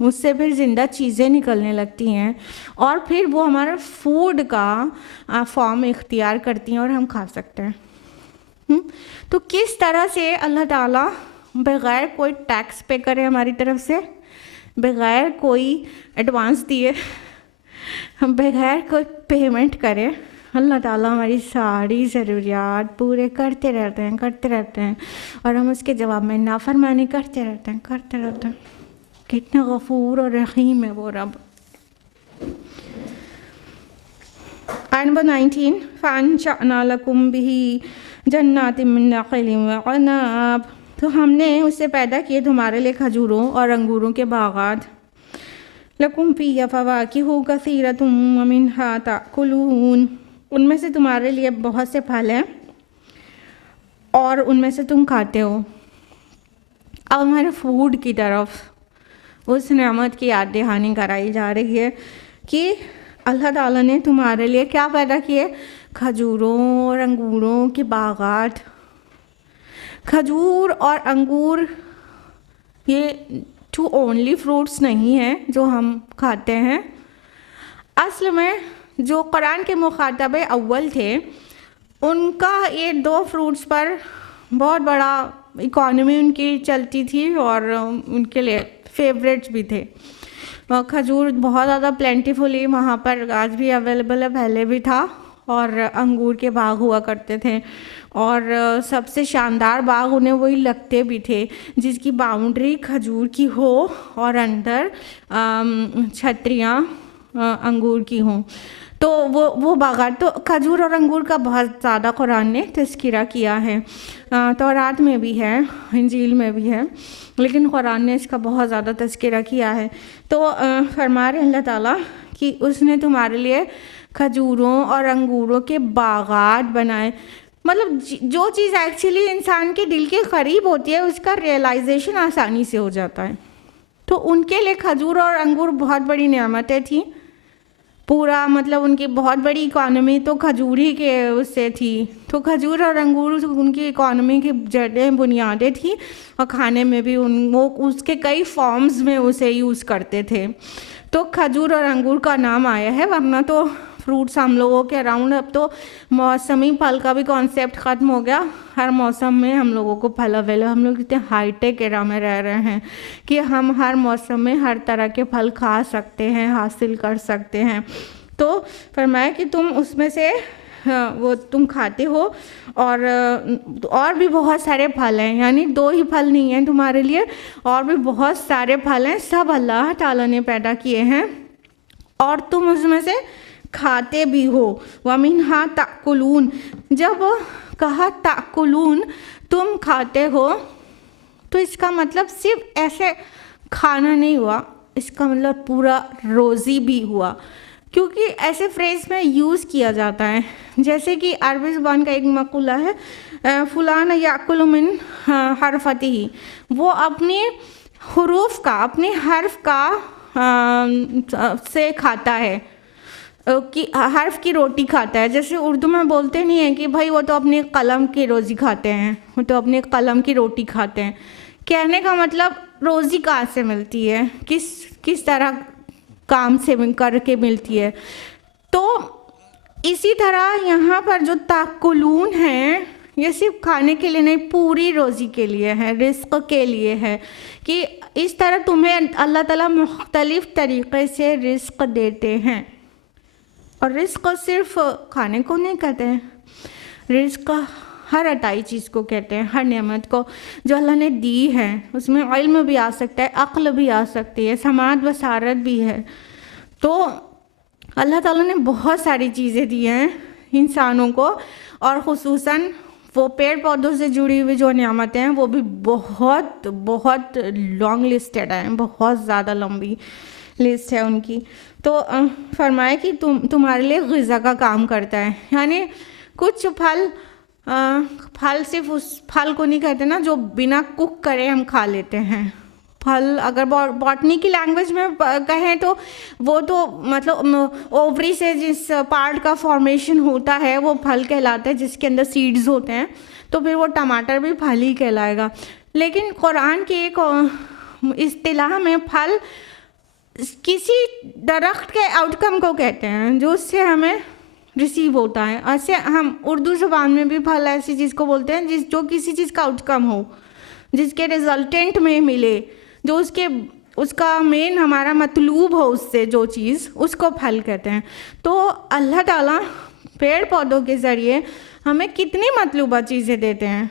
اس سے پھر زندہ چیزیں نکلنے لگتی ہیں اور پھر وہ ہمارا فوڈ کا فارم اختیار کرتی ہیں اور ہم کھا سکتے ہیں. تو کس طرح سے اللہ تعالیٰ بغیر کوئی ٹیکس پے کرے ہماری طرف سے, بغیر کوئی ایڈوانس دیے, بغیر کوئی پیمنٹ کرے اللہ تعالیٰ ہماری ساری ضروریات پورے کرتے رہتے ہیں اور ہم اس کے جواب میں نافرمانی کرتے رہتے ہیں. کتنا غفور اور رحیم ہے وہ رب. آیت نمبر 19 فَأَنشَأْنَا لَكُمْ بِهِ جَنَّاتٍ مِّن نَخِيلٍ وَعَنَابٍ. تو ہم نے اس سے پیدا کیے تمہارے لیے کھجوروں اور انگوروں کے باغات. لَكُمْ فِيهَا فَوَاكِهُ كَثِيرَةٌ وَمِنْهَا تَأْكُلُونَ. ان میں سے تمہارے لیے بہت سے پھل ہیں اور ان میں سے تم کھاتے ہو. اب ہمارے فوڈ کی طرف اس نعمت کی یاد دہانی کرائی جا رہی ہے کہ اللہ تعالیٰ نے تمہارے لیے کیا پیدا کیے؟ کھجوروں اور انگوروں کے باغات. کھجور اور انگور یہ 2 اونلی فروٹس نہیں ہیں جو ہم کھاتے ہیں. اصل میں جو قرآن کے مخاطب اول تھے ان کا یہ 2 فروٹس پر بہت بڑا اکانومی ان کی چلتی تھی اور ان کے لیے فیوریٹس بھی تھے. کھجور بہت زیادہ پلینٹیفلی وہاں پر آج بھی اویلیبل ہے, پہلے بھی تھا. اور انگور کے باغ ہوا کرتے تھے اور سب سے شاندار باغ انہیں وہی لگتے بھی تھے جس کی باؤنڈری کھجور کی ہو اور اندر چھتریاں انگور کی ہوں. تو وہ باغات تو کھجور اور انگور کا بہت زیادہ قرآن نے تذکرہ کیا ہے. تورات میں بھی ہے, انجیل میں بھی ہے, لیکن قرآن نے اس کا بہت زیادہ تذکرہ کیا ہے. تو فرما رہے اللہ تعالیٰ کہ اس نے تمہارے لیے کھجوروں اور انگوروں کے باغات بنائے. مطلب جو چیز ایکچولی انسان کے دل کے قریب ہوتی ہے اس کا ریئلائزیشن آسانی سے ہو جاتا ہے. تو ان کے لیے کھجور اور انگور بہت بڑی نعمتیں تھیں. پورا مطلب ان کی بہت بڑی اکانومی تو کھجور ہی کے اس سے تھی. تو کھجور اور انگور ان کی اکانومی کی جڑیں بنیادیں تھیں اور کھانے میں بھی وہ اس کے کئی فارمز میں اسے یوز کرتے تھے. تو کھجور اور انگور کا نام آیا ہے, ورنہ تو فروٹس ہم لوگوں کے اراؤنڈ اب تو موسمی پھل کا بھی کانسیپٹ ختم ہو گیا. ہر موسم میں ہم لوگوں کو پھل اویلیبل. ہم لوگ اتنے ہائی ٹیک ایرا میں رہ رہے ہیں کہ ہم ہر موسم میں ہر طرح کے پھل کھا سکتے ہیں, حاصل کر سکتے ہیں. تو فرمایا کہ تم اس میں سے وہ تم کھاتے ہو، اور بھی بہت سارے پھل ہیں، یعنی 2 ہی پھل نہیں ہیں تمہارے لیے، اور بھی بہت سارے پھل ہیں، سب اللہ تعالیٰ نے پیدا کیے ہیں اور تم اس میں سے کھاتے بھی ہو۔ وَمِنْهَا تَأْكُلُونَ، جب کہا تأکلون تم کھاتے ہو، تو اس کا مطلب صرف ایسے کھانا نہیں ہوا، اس کا مطلب پورا روزی بھی ہوا، کیونکہ ایسے فریز میں یوز کیا جاتا ہے، جیسے کہ عربی زبان کا ایک مقولہ ہے فلان یاکل من حرفتہ، وہ اپنے حروف کا، اپنے حرف کا سے کھاتا ہے، کہ حرف کی روٹی کھاتا ہے۔ جیسے اردو میں بولتے نہیں ہیں کہ بھائی وہ تو اپنے قلم کی روزی کھاتے ہیں، وہ تو اپنے قلم کی روٹی کھاتے ہیں، کہنے کا مطلب روزی کہاں سے ملتی ہے، کس طرح کام سے کر کے ملتی ہے۔ تو اسی طرح یہاں پر جو تاکلون ہیں، یہ صرف کھانے کے لیے نہیں، پوری روزی کے لیے ہے، رزق کے لیے ہے، کہ اس طرح تمہیں اللہ تعالیٰ مختلف طریقے سے رزق دیتے ہیں۔ اور رزق صرف کھانے کو نہیں کہتے ہیں، رزق ہر عطائی چیز کو کہتے ہیں، ہر نعمت کو جو اللہ نے دی ہے، اس میں علم بھی آ سکتا ہے، عقل بھی آ سکتی ہے، سماعت بصارت بھی ہے۔ تو اللہ تعالیٰ نے بہت ساری چیزیں دی ہیں انسانوں کو، اور خصوصاً وہ پیڑ پودوں سے جڑی ہوئی جو نعمتیں ہیں وہ بھی بہت بہت لانگ لسٹڈ ہیں، بہت زیادہ لمبی لسٹ ہے ان کی۔ تو فرمائے کہ تمہارے لیے غذا کا کام کرتا ہے، یعنی کچھ پھل صرف اس پھل کو نہیں کہتے نا جو بنا کک کرے ہم کھا لیتے ہیں۔ پھل اگر باٹنی کی لینگویج میں کہیں تو وہ تو مطلب اووری سے جس پارٹ کا فارمیشن ہوتا ہے وہ پھل کہلاتا ہے، جس کے اندر سیڈز ہوتے ہیں، تو پھر وہ ٹماٹر بھی پھل ہی کہلائے گا۔ لیکن قرآن کی ایک اصطلاح میں پھل کسی درخت کے آؤٹ کم کو کہتے ہیں جو اس سے ہمیں ریسیو ہوتا ہے۔ ایسے ہم اردو زبان میں بھی پھل ایسی چیز کو بولتے ہیں جو کسی چیز کا آؤٹ کم ہو، جس کے ریزلٹنٹ میں ملے، جو اس کا مین ہمارا مطلوب ہو، اس سے جو چیز، اس کو پھل کہتے ہیں۔ تو اللہ تعالیٰ پیڑ پودوں کے ذریعے ہمیں کتنی مطلوبہ چیزیں دیتے ہیں،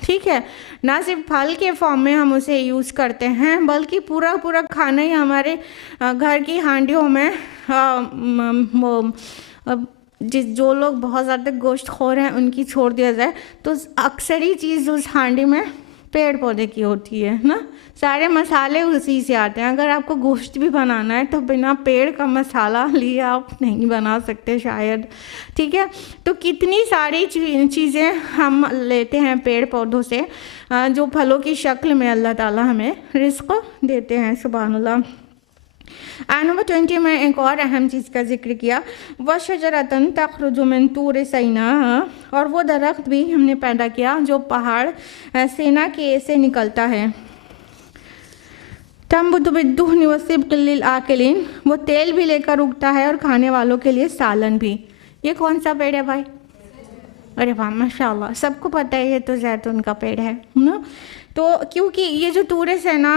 ٹھیک ہے، نہ صرف پھل کے فارم میں ہم اسے یوز کرتے ہیں، بلکہ پورا کھانا ہی ہمارے گھر کی ہانڈیوں میں، جو لوگ بہت زیادہ گوشت خور ہیں ان کی چھوڑ دیا جائے تو اکثر ہی چیز اس ہانڈی میں پیڑ پودے کی ہوتی ہے نا، سارے مسالے اسی سے آتے ہیں۔ اگر آپ کو گوشت بھی بنانا ہے تو بنا پیڑ کا مسالہ لیے آپ نہیں بنا سکتے شاید، ٹھیک ہے۔ تو کتنی ساری چیزیں ہم لیتے ہیں پیڑ پودوں سے، جو پھلوں کی شکل میں اللہ تعالیٰ ہمیں رزق دیتے ہیں، سبحان اللہ۔ آیت نمبر 20 میں ایک اور اہم چیز کا ذکر کیا، وَشَجَرَةً تَخْرُجُ مِن طُورِ سِینَاءَ، اور وہ درخت بھی ہم نے پیدا کیا جو پہاڑ سینا کے سے نکلتا ہے، تَنبُتُ بِالدُّهْنِ وَالصِّبْغِ لِلْآكِلِينَ، وہ تیل بھی لے کر اگتا ہے اور کھانے والوں کے لیے سالن بھی۔ یہ کون سا پیڑ ہے بھائی؟ ارے واہ ماشاء اللہ، سب کو پتہ ہے یہ تو زیتون کا پیڑ ہے نا۔ تو کیونکہ یہ جو طور سینا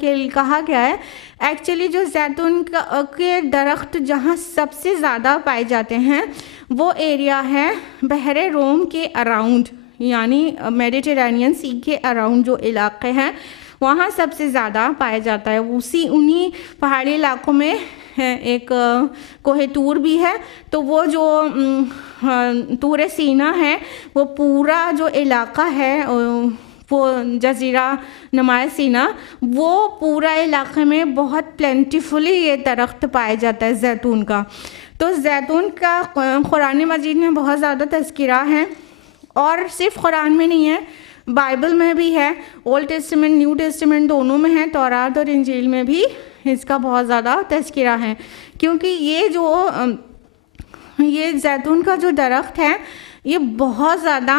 کے کہا گیا ہے، ایکچولی جو زیتون کے درخت جہاں سب سے زیادہ پائے جاتے ہیں وہ ایریا ہے بحر روم کے اراؤنڈ، یعنی میڈیٹرینین سی کے اراؤنڈ جو علاقے ہیں وہاں سب سے زیادہ پایا جاتا ہے۔ انہی پہاڑی علاقوں میں ایک کوہ طور بھی ہے، تو وہ جو طور سینا ہے وہ پورا جو علاقہ ہے، وہ جزیرہ نمائے سینا، وہ پورا علاقے میں بہت پلینٹیفلی یہ درخت پایا جاتا ہے زیتون کا۔ تو زیتون کا قرآن مجید میں بہت زیادہ تذکرہ ہے، اور صرف قرآن میں نہیں ہے، بائبل میں بھی ہے، اولڈ ٹیسٹمنٹ نیو ٹیسٹمنٹ دونوں میں ہے، تورات اور انجیل میں بھی اس کا بہت زیادہ تذکرہ ہے، کیونکہ یہ زیتون کا جو درخت ہے یہ بہت زیادہ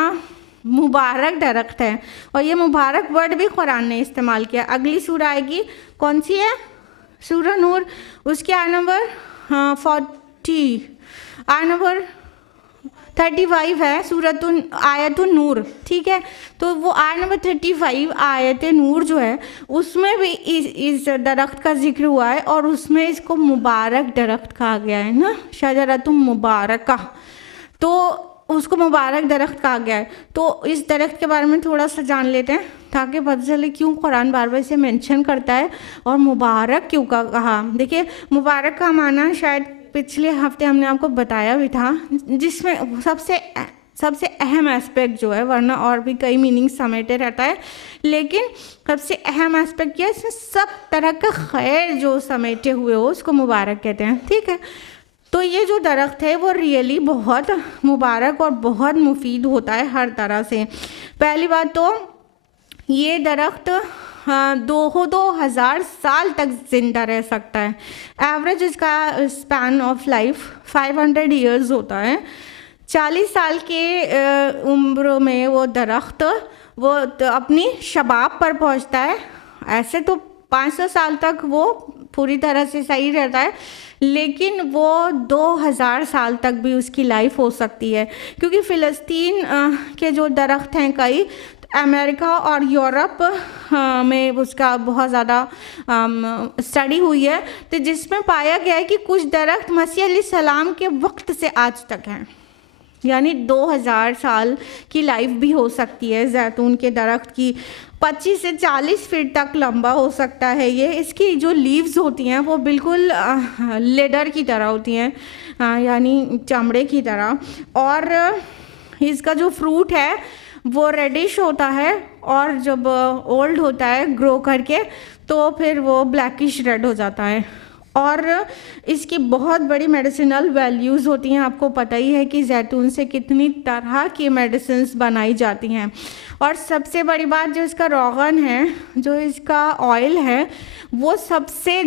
مبارک درخت ہے، اور یہ مبارک ورڈ بھی قرآن نے استعمال کیا۔ اگلی سورہ آئے گی، کون سی ہے؟ سورہ نور، اس کی آیت نمبر 35 ہے، آیت النور، ٹھیک ہے۔ تو وہ آیت نمبر 35 آیت نور جو ہے اس میں بھی اس درخت کا ذکر ہوا ہے، اور اس میں اس کو مبارک درخت کہا گیا ہے نا، شجرۃ مبارکہ۔ تو اس کو مبارک درخت کہا گیا ہے. تو اس درخت کے بارے میں تھوڑا سا جان لیتے ہیں تاکہ پتہ چلے کیوں قرآن بار بار اسے مینشن کرتا ہے اور مبارک کیوں کہا. دیکھیے مبارک کا معنی شاید پچھلے ہفتے ہم نے آپ کو بتایا بھی تھا، جس میں سب سے اہم اسپیکٹ جو ہے، ورنہ اور بھی کئی میننگ سمیٹے رہتا ہے، لیکن سب سے اہم اسپیکٹ کیا ہے، اس میں سب طرح کا خیر جو سمیٹے ہوئے ہو اس کو مبارک کہتے ہیں. ٹھیک ہے، تو یہ جو درخت ہے وہ ریئلی بہت مبارک اور بہت مفید ہوتا ہے ہر طرح سے. پہلی بات تو یہ درخت 2000 سال تک زندہ رہ سکتا ہے. ایوریج اس کا اسپین آف لائف 500 ایئرز ہوتا ہے. 40 سال کے عمر میں وہ درخت وہ اپنی شباب پر پہنچتا ہے. ایسے تو 500 سال تک وہ پوری طرح سے صحیح رہتا ہے، لیکن وہ 2000 سال تک بھی اس کی لائف ہو سکتی ہے، کیونکہ فلسطین کے جو درخت ہیں کئی، امریکہ اور یورپ میں اس کا بہت زیادہ اسٹڈی ہوئی ہے، تو جس میں پایا گیا ہے کہ کچھ درخت مسیح علیہ السلام کے وقت سے آج تک ہیں، یعنی 2000 سال کی لائف بھی ہو سکتی ہے. زیتون کے درخت کی 25 سے 40 فٹ تک لمبا ہو سکتا ہے یہ. اس کی جو لیوز ہوتی ہیں وہ بالکل لیڈر کی طرح ہوتی ہیں، یعنی چمڑے کی طرح، اور اس کا جو فروٹ ہے وہ ریڈش ہوتا ہے، اور جب اولڈ ہوتا ہے گرو کر کے تو پھر وہ بلیکش ریڈ ہو جاتا ہے. اور اس کی بہت بڑی میڈیسنل ویلیوز ہوتی ہیں. آپ کو پتہ ہی ہے کہ زیتون سے کتنی طرح کی میڈیسنز بنائی جاتی ہیں. اور سب سے بڑی بات جو اس کا روغن ہے، جو اس کا آئل ہے، وہ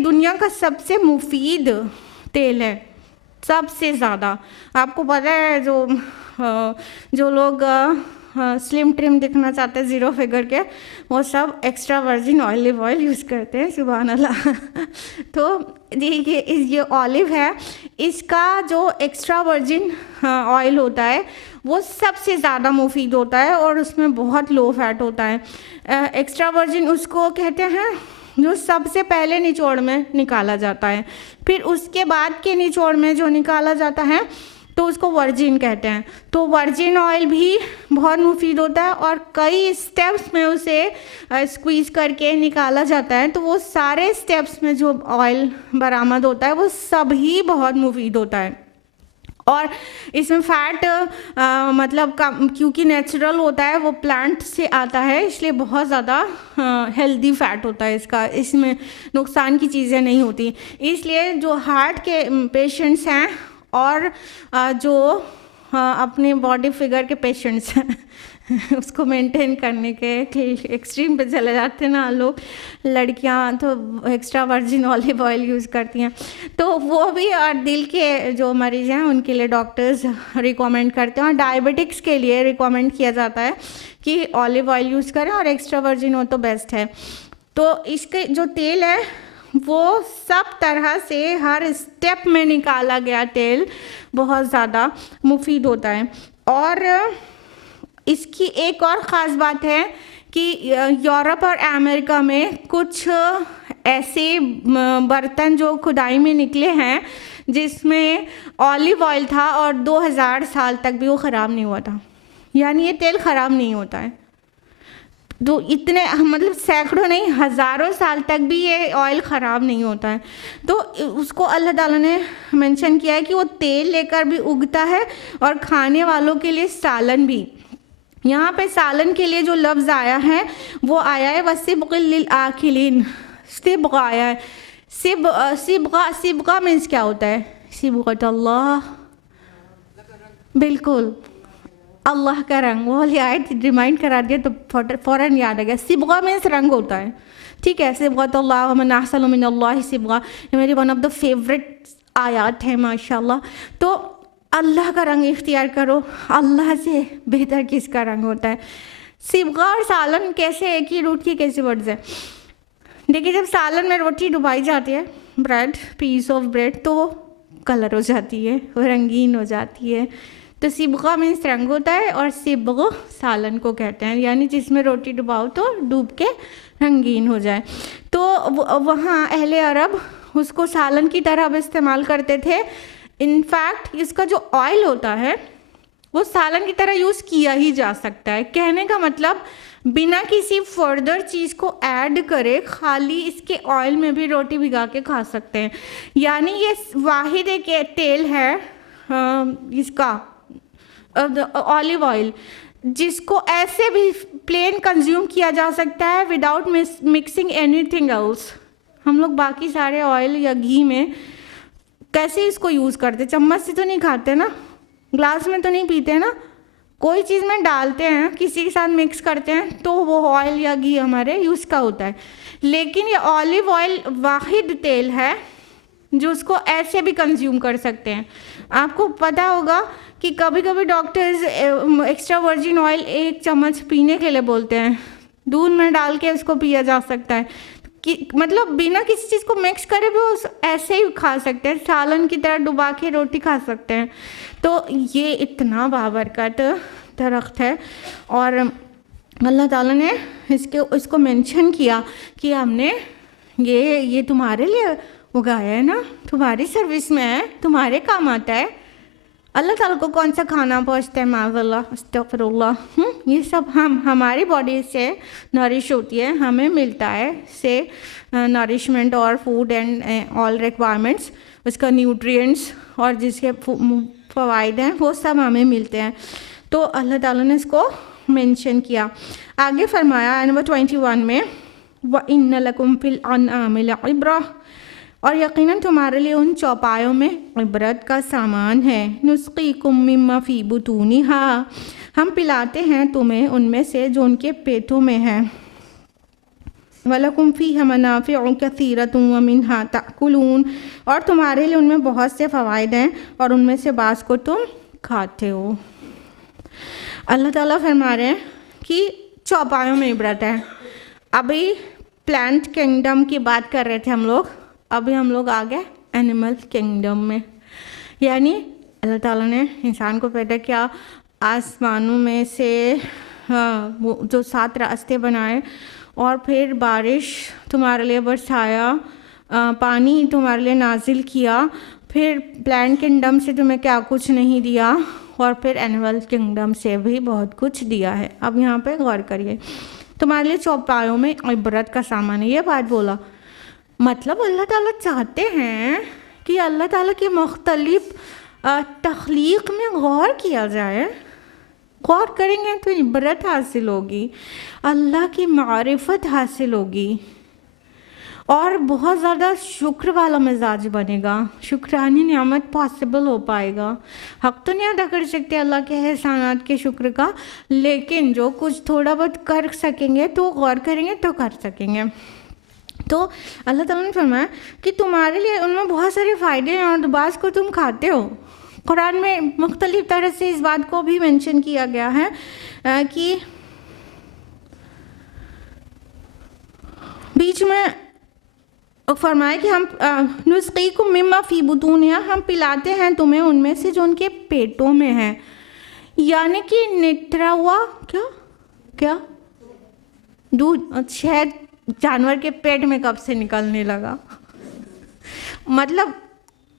دنیا کا سب سے مفید تیل ہے، سب سے زیادہ. آپ کو پتہ ہے جو لوگ سلم ٹرم دکھنا چاہتے ہیں زیرو فگر کے، وہ سب extra virgin olive oil use کرتے ہیں. سبحان اللہ. تو یہ آلیو ہے، اس کا جو ایکسٹرا ورجن آئل ہوتا ہے وہ سب سے زیادہ مفید ہوتا ہے، اور اس میں بہت لو فیٹ ہوتا ہے. ایکسٹرا ورجن اس کو کہتے ہیں جو سب سے پہلے نچوڑ میں نکالا جاتا ہے، پھر اس کے بعد کے نچوڑ میں جو نکالا جاتا ہے تو اس کو ورجن کہتے ہیں. تو ورجن آئل بھی بہت مفید ہوتا ہے، اور کئی اسٹیپس میں اسے اسکویز کر کے نکالا جاتا ہے. تو وہ سارے اسٹیپس میں جو آئل برآمد ہوتا ہے وہ سب ہی بہت مفید ہوتا ہے. اور اس میں فیٹ مطلب کیونکہ نیچرل ہوتا ہے، وہ پلانٹ سے آتا ہے، اس لیے بہت زیادہ ہیلدی فیٹ ہوتا ہے اس میں نقصان کی چیزیں نہیں ہوتی. اس لیے جو ہارٹ کے پیشنٹس ہیں اور جو اپنے باڈی فگر کے پیشنٹس ہیں اس کو مینٹین کرنے کے ایکسٹریم پہ چلے جاتے ہیں نا لوگ، لڑکیاں تو extra virgin olive oil use کرتی ہیں، تو وہ بھی، اور دل کے جو مریض ہیں ان کے لیے ڈاکٹرز ریکمینڈ کرتے ہیں، اور ڈائبٹکس کے لیے ریکمینڈ کیا جاتا ہے کہ آلیو آئل یوز کریں، اور ایکسٹرا ورجن ہو تو بیسٹ ہے. تو اس کے جو تیل ہے وہ سب طرح سے ہر اسٹیپ میں نکالا گیا تیل بہت زیادہ مفید ہوتا ہے. اور اس کی ایک اور خاص بات ہے کہ یورپ اور امریکہ میں کچھ ایسے برتن جو کھدائی میں نکلے ہیں جس میں آلیو آئل تھا، اور 2000 سال تک بھی وہ خراب نہیں ہوا تھا. یعنی یہ تیل خراب نہیں ہوتا ہے. تو اتنے مطلب سینکڑوں نہیں ہزاروں سال تک بھی یہ آئل خراب نہیں ہوتا ہے. تو اس کو اللہ تعالیٰ نے مینشن کیا ہے کہ وہ تیل لے کر بھی اگتا ہے، اور کھانے والوں کے لیے سالن بھی. یہاں پہ سالن کے لیے جو لفظ آیا ہے وہ آیا ہے وَسِبْغٍ لِلْآكِلِينَ. سبغ آیا ہے. سبغہ مینس کیا ہوتا ہے؟ صبغۃ اللہ، بالکل اللہ کا رنگ. وہ والی آیت ریمائنڈ کرا دیا تو فوراً یاد آ گیا. صبغہ مینس رنگ ہوتا ہے. ٹھیک ہے، صبغۃ اللہ ومن احسن من اللہ صبغہ، یہ میری ون آف دا فیوریٹ آیات ہے ماشاء اللہ. تو اللہ کا رنگ اختیار کرو، اللہ سے بہتر کس کا رنگ ہوتا ہے. صبغہ اور سالن کیسے ایک ہی روٹ کی کیسے ورڈز ہیں؟ دیکھیے جب سالن میں روٹی ڈبائی جاتی ہے، بریڈ، پیس آف بریڈ، تو وہ کلر ہو جاتی ہے، وہ رنگین ہو جاتی ہے. تو صبغہ مینس رنگ ہوتا ہے، اور صبغ سالن کو کہتے ہیں، یعنی جس میں روٹی ڈباؤ تو ڈوب کے رنگین ہو جائے. تو وہاں اہل عرب اس کو سالن کی طرح بھی استعمال کرتے تھے. انفیکٹ اس کا جو آئل ہوتا ہے وہ سالن کی طرح یوز کیا ہی جا سکتا ہے. کہنے کا مطلب بنا کسی فردر چیز کو ایڈ کرے خالی اس کے آئل میں بھی روٹی بھگا کے کھا سکتے ہیں. یعنی یہ واحد ایک تیل ہے اس کا آلیو آئل جس کو ایسے بھی پلین کنزیوم کیا جا سکتا ہے without mixing anything else. ہم لوگ باقی سارے آئل یا گھی میں کیسے اس کو یوز کرتے؟ چمچ سے تو نہیں کھاتے نا, گلاس میں تو نہیں پیتے نا, کوئی چیز میں ڈالتے ہیں کسی کے ساتھ مکس کرتے ہیں تو وہ آئل یا گھی ہمارے یوز کا ہوتا ہے. لیکن یہ آلیو آئل واحد تیل ہے جو اس کو ایسے بھی کنزیوم کر سکتے ہیں. آپ کو پتہ ہوگا کہ کبھی کبھی ڈاکٹرز ایکسٹرا ورجن آئل 1 چمچ پینے کے لیے بولتے ہیں, دودھ میں ڈال کے اس کو پیا جا سکتا ہے. مطلب بنا کسی چیز کو مکس کرے بھی وہ ایسے ہی کھا سکتے ہیں, سالن کی طرح ڈبا کے روٹی کھا سکتے ہیں. تو یہ اتنا بابرکت درخت ہے اور اللہ تعالیٰ نے اس کو مینشن کیا کہ ہم نے یہ تمہارے لیے اگایا ہے نا, تمہاری سروس میں ہے, تمہارے کام آتا ہے. اللہ تعالیٰ کو کون سا کھانا پہنچتا ہے؟ معاذ اللہ, استغفر اللہ. یہ سب ہماری باڈی سے نرش ہوتی ہے, ہمیں ملتا ہے سے نرشمنٹ اور فوڈ اینڈ آل ریکوائرمنٹس, اس کا نیوٹرینٹس اور جس کے فوائد ہیں وہ سب ہمیں ملتے ہیں. تو اللہ تعالیٰ نے اس کو مینشن کیا. آگے فرمایا نمبر 21 میں وَإِنَّ لَكُمْ فِي الْأَنْعَامِ لَعِبْرَةً, اور یقیناً تمہارے لیے ان چوپایوں میں عبرت کا سامان ہے. نسقیکم مما فی بطونہا, ہم پلاتے ہیں تمہیں ان میں سے جو ان کے پیٹوں میں ہے. وَلَكُمْ فِيهَا مَنَافِعُ كَثِيرَةٌ وَمِنْهَا تَأْكُلُونَ, اور تمہارے لیے ان میں بہت سے فوائد ہیں اور ان میں سے بعض کو تم کھاتے ہو. اللہ تعالیٰ فرما رہے ہیں کہ چوپایوں میں عبرت ہے. ابھی پلانٹ کنگڈم کی بات کر رہے تھے ہم لوگ, ابھی ہم لوگ آ گئے اینیمل کنگڈم میں. یعنی اللہ تعالیٰ نے انسان کو پیدا کیا, آسمانوں میں سے جو 7 راستے بنائے اور پھر بارش تمہارے لیے برسایا, پانی تمہارے لیے نازل کیا, پھر پلانٹ کنگڈم سے تمہیں کیا کچھ نہیں دیا, اور پھر اینیمل کنگڈم سے بھی بہت کچھ دیا ہے. اب یہاں پہ غور کریے, تمہارے لیے چوپایوں میں عبرت کا سامان ہے, یہ بات بولا. مطلب اللہ تعالیٰ چاہتے ہیں کہ اللہ تعالیٰ کی مختلف تخلیق میں غور کیا جائے. غور کریں گے تو عبرت حاصل ہوگی, اللہ کی معرفت حاصل ہوگی اور بہت زیادہ شکر والا مزاج بنے گا, شکرانی نعمت پاسبل ہو پائے گا. حق تو نہیں ادا کر سکتے اللہ کے احسانات کے شکر کا, لیکن جو کچھ تھوڑا بہت کر سکیں گے تو غور کریں گے تو کر سکیں گے. تو اللہ تعالیٰ نے فرمایا کہ تمہارے لیے ان میں بہت سارے فائدے ہیں اور بعض کو تم کھاتے ہو. قرآن میں مختلف طرح سے اس بات کو بھی مینشن کیا گیا ہے کہ بیچ میں فرمایا کہ ہم نسقیکم مما فی بطونہا, ہم پلاتے ہیں تمہیں ان میں سے جو ان کے پیٹوں میں ہے. یعنی کہ نترا ہوا کیا دودھ, شہد جانور کے پیٹ میں کب سے نکلنے لگا؟ مطلب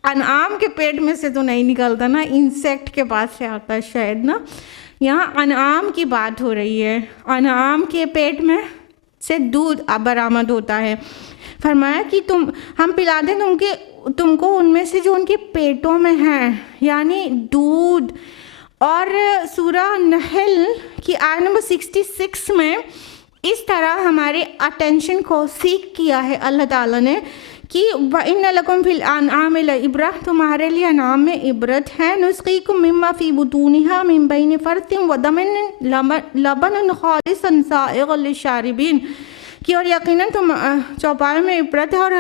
انعام کے پیٹ میں سے تو نہیں نکلتا نا, انسیکٹ کے پاس سے آتا ہے شاید نا. یہاں انعام کی بات ہو رہی ہے, انعام کے پیٹ میں سے دودھ برآمد ہوتا ہے. فرمایا کہ ہم پلاتے تم کو ان میں سے جو ان کے پیٹوں میں ہیں, یعنی دودھ. اور سورہ نحل کی آیت نمبر 66 میں اس طرح ہمارے اٹینشن کو سیکھ کیا ہے اللہ تعالیٰ نے کہ وَإِنَّ لَكُمْ فِي الْأَنْعَامِ لَعِبْرَةً, تمہارے لیے انعام میں عبرت ہے. نُسْقِيكُم مِّمَّا فِي بُطُونِهَا مِن بَيْنِ فَرْثٍ وَدَمٍ لَبَنًا خَالِصًا سَائِغًا لِّلشَّارِبِينَ, کہ اور یقیناً تم چوپایوں میں عبرت ہے اور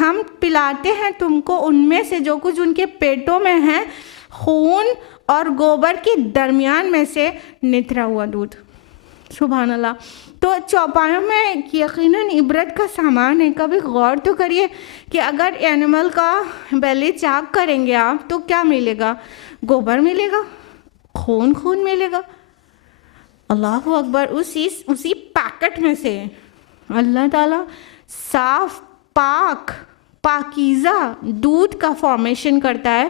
ہم پلاتے ہیں تم کو ان میں سے جو کچھ ان کے پیٹوں میں ہے, خون اور گوبر کے درمیان میں سے نترا ہوا دودھ. سبحان اللہ. تو چوپایوں میں یقیناً عبرت کا سامان ہے. کبھی غور تو کریے کہ اگر اینیمل کا بیلی چاک کریں گے آپ تو کیا ملے گا؟ گوبر ملے گا, خون ملے گا. اللہ اکبر. اسی پیکٹ میں سے اللہ تعالیٰ صاف پاکیزہ دودھ کا فارمیشن کرتا ہے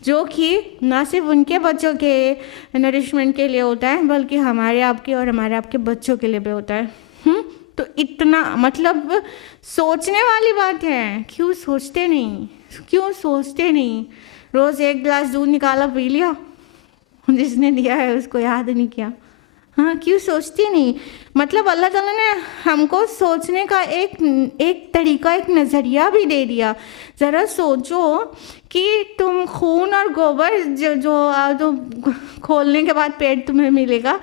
جو کہ نہ صرف ان کے بچوں کے نرشمنٹ کے لیے ہوتا ہے بلکہ ہمارے آپ کے اور ہمارے آپ کے بچوں کے لیے بھی ہوتا ہے۔ تو اتنا مطلب سوچنے والی بات ہے، کیوں سوچتے نہیں؟ روز ایک گلاس دودھ نکالا پی لیا، جس نے دیا ہے اس کو یاد نہیں کیا، ہاں کیوں سوچتی نہیں؟ مطلب اللہ تعالیٰ نے ہم کو سوچنے کا ایک طریقہ، ایک نظریہ بھی دے دیا۔ ذرا سوچو کہ تم خون اور گوبر جو کھولنے کے بعد پیٹ تمہیں ملے گا،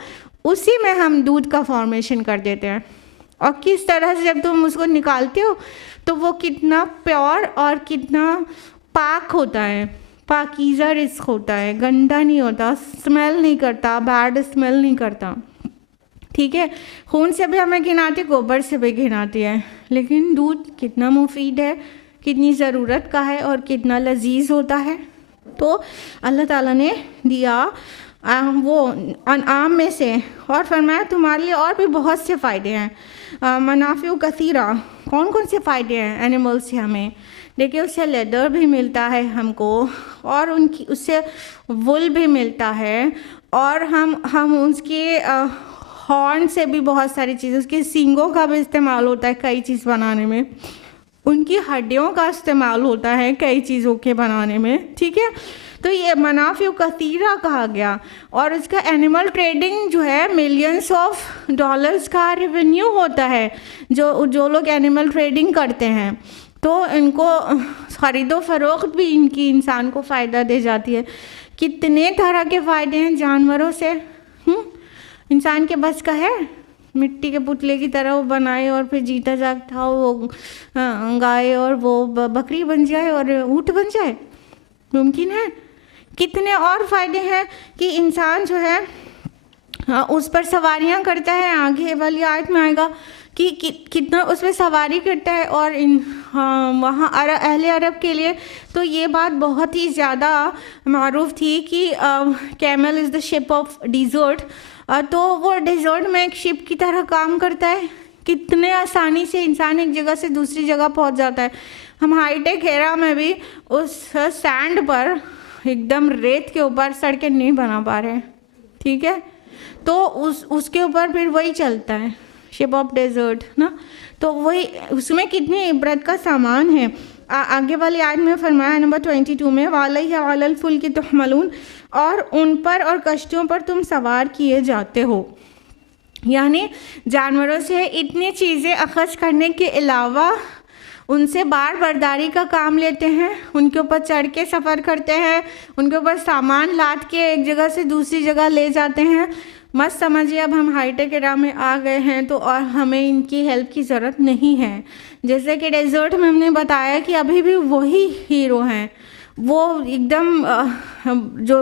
اسی میں ہم دودھ کا فارمیشن کر دیتے ہیں، اور کس طرح سے جب تم اس کو نکالتے ہو تو وہ کتنا پیور اور کتنا پاک ہوتا ہے، پاکیزہ رزق ہوتا ہے، گندا نہیں ہوتا، اسمیل نہیں کرتا، بیڈ اسمیل نہیں کرتا، ٹھیک ہے۔ خون سے بھی ہمیں گھناتی، گوبر سے بھی گھناتی ہے، لیکن دودھ کتنا مفید ہے، کتنی ضرورت کا ہے اور کتنا لذیذ ہوتا ہے۔ تو اللہ تعالیٰ نے دیا وہ انعام میں سے، اور فرمایا تمہارے لیے اور بھی بہت سے فائدے ہیں، منافع کثیرہ۔ کون کون سے فائدے ہیں اینیمل سے ہمیں؟ دیکھیں اس سے لیدر بھی ملتا ہے ہم کو، اور اس سے وول بھی ملتا ہے، اور ہم اس کے ہارن سے بھی بہت ساری چیزیں، اس کے سینگوں کا بھی استعمال ہوتا ہے کئی چیز بنانے میں، ان کی ہڈیوں کا استعمال ہوتا ہے کئی چیزوں کے بنانے میں، ٹھیک ہے۔ تو یہ منافع کثیرہ کہا گیا، اور اس کا اینیمل ٹریڈنگ جو ہے ملینس آف ڈالرز کا ریونیو ہوتا ہے، جو لوگ اینیمل ٹریڈنگ کرتے ہیں، تو ان کو خرید و فروخت بھی ان کی انسان کو فائدہ دے جاتی ہے۔ کتنے طرح کے فائدے ہیں جانوروں سے، انسان کے بس کا ہے مٹی کے پتلے کی طرح وہ بنائے اور پھر جیتا جاگتا وہ گائے اور وہ بکری بن جائے اور اونٹ بن جائے؟ ممکن ہے؟ کتنے اور فائدے ہیں کہ انسان جو ہے اس پر سواریاں کرتا ہے، آگے والی آیت میں آئے گا کہ کتنا اس پہ سواری کرتا ہے، اور وہاں اہل عرب کے لیے تو یہ بات بہت ہی زیادہ معروف تھی کہ camel is the ship of desert, تو وہ ڈیزرٹ میں ایک شپ کی طرح کام کرتا ہے، کتنے آسانی سے انسان ایک جگہ سے دوسری جگہ پہنچ جاتا ہے۔ ہم ہائی ٹیک ایرا میں بھی اس سینڈ پر ایک دم ریت کے اوپر سڑکیں نہیں بنا پا رہے ہیں، ٹھیک ہے، تو اس کے اوپر پھر وہی چلتا ہے، شپ آف ڈیزرٹ نا، تو وہی اس میں کتنی عبرت کا سامان ہے۔ آگے والی آیت میں فرمایا نمبر 22 میں وَعَلَيْهَا وَعَلَى الْفُلْكِ تُحْمَلُونَ، اور ان پر اور کشتیوں پر تم سوار کیے جاتے ہو، یعنی جانوروں سے اتنی چیزیں اخذ کرنے کے علاوہ ان سے بار برداری کا کام لیتے ہیں، ان کے اوپر چڑھ کے سفر کرتے ہیں، ان کے اوپر سامان لاد کے ایک جگہ سے دوسری جگہ لے جاتے ہیں۔ مت سمجھیے اب ہم ہائی ٹیک ایرا میں آ گئے ہیں تو اور ہمیں ان کی ہیلپ کی ضرورت نہیں ہے، جیسے کہ ڈیزرٹ میں ہم نے بتایا کہ ابھی بھی وہی ہیرو ہیں، وہ ایک دم جو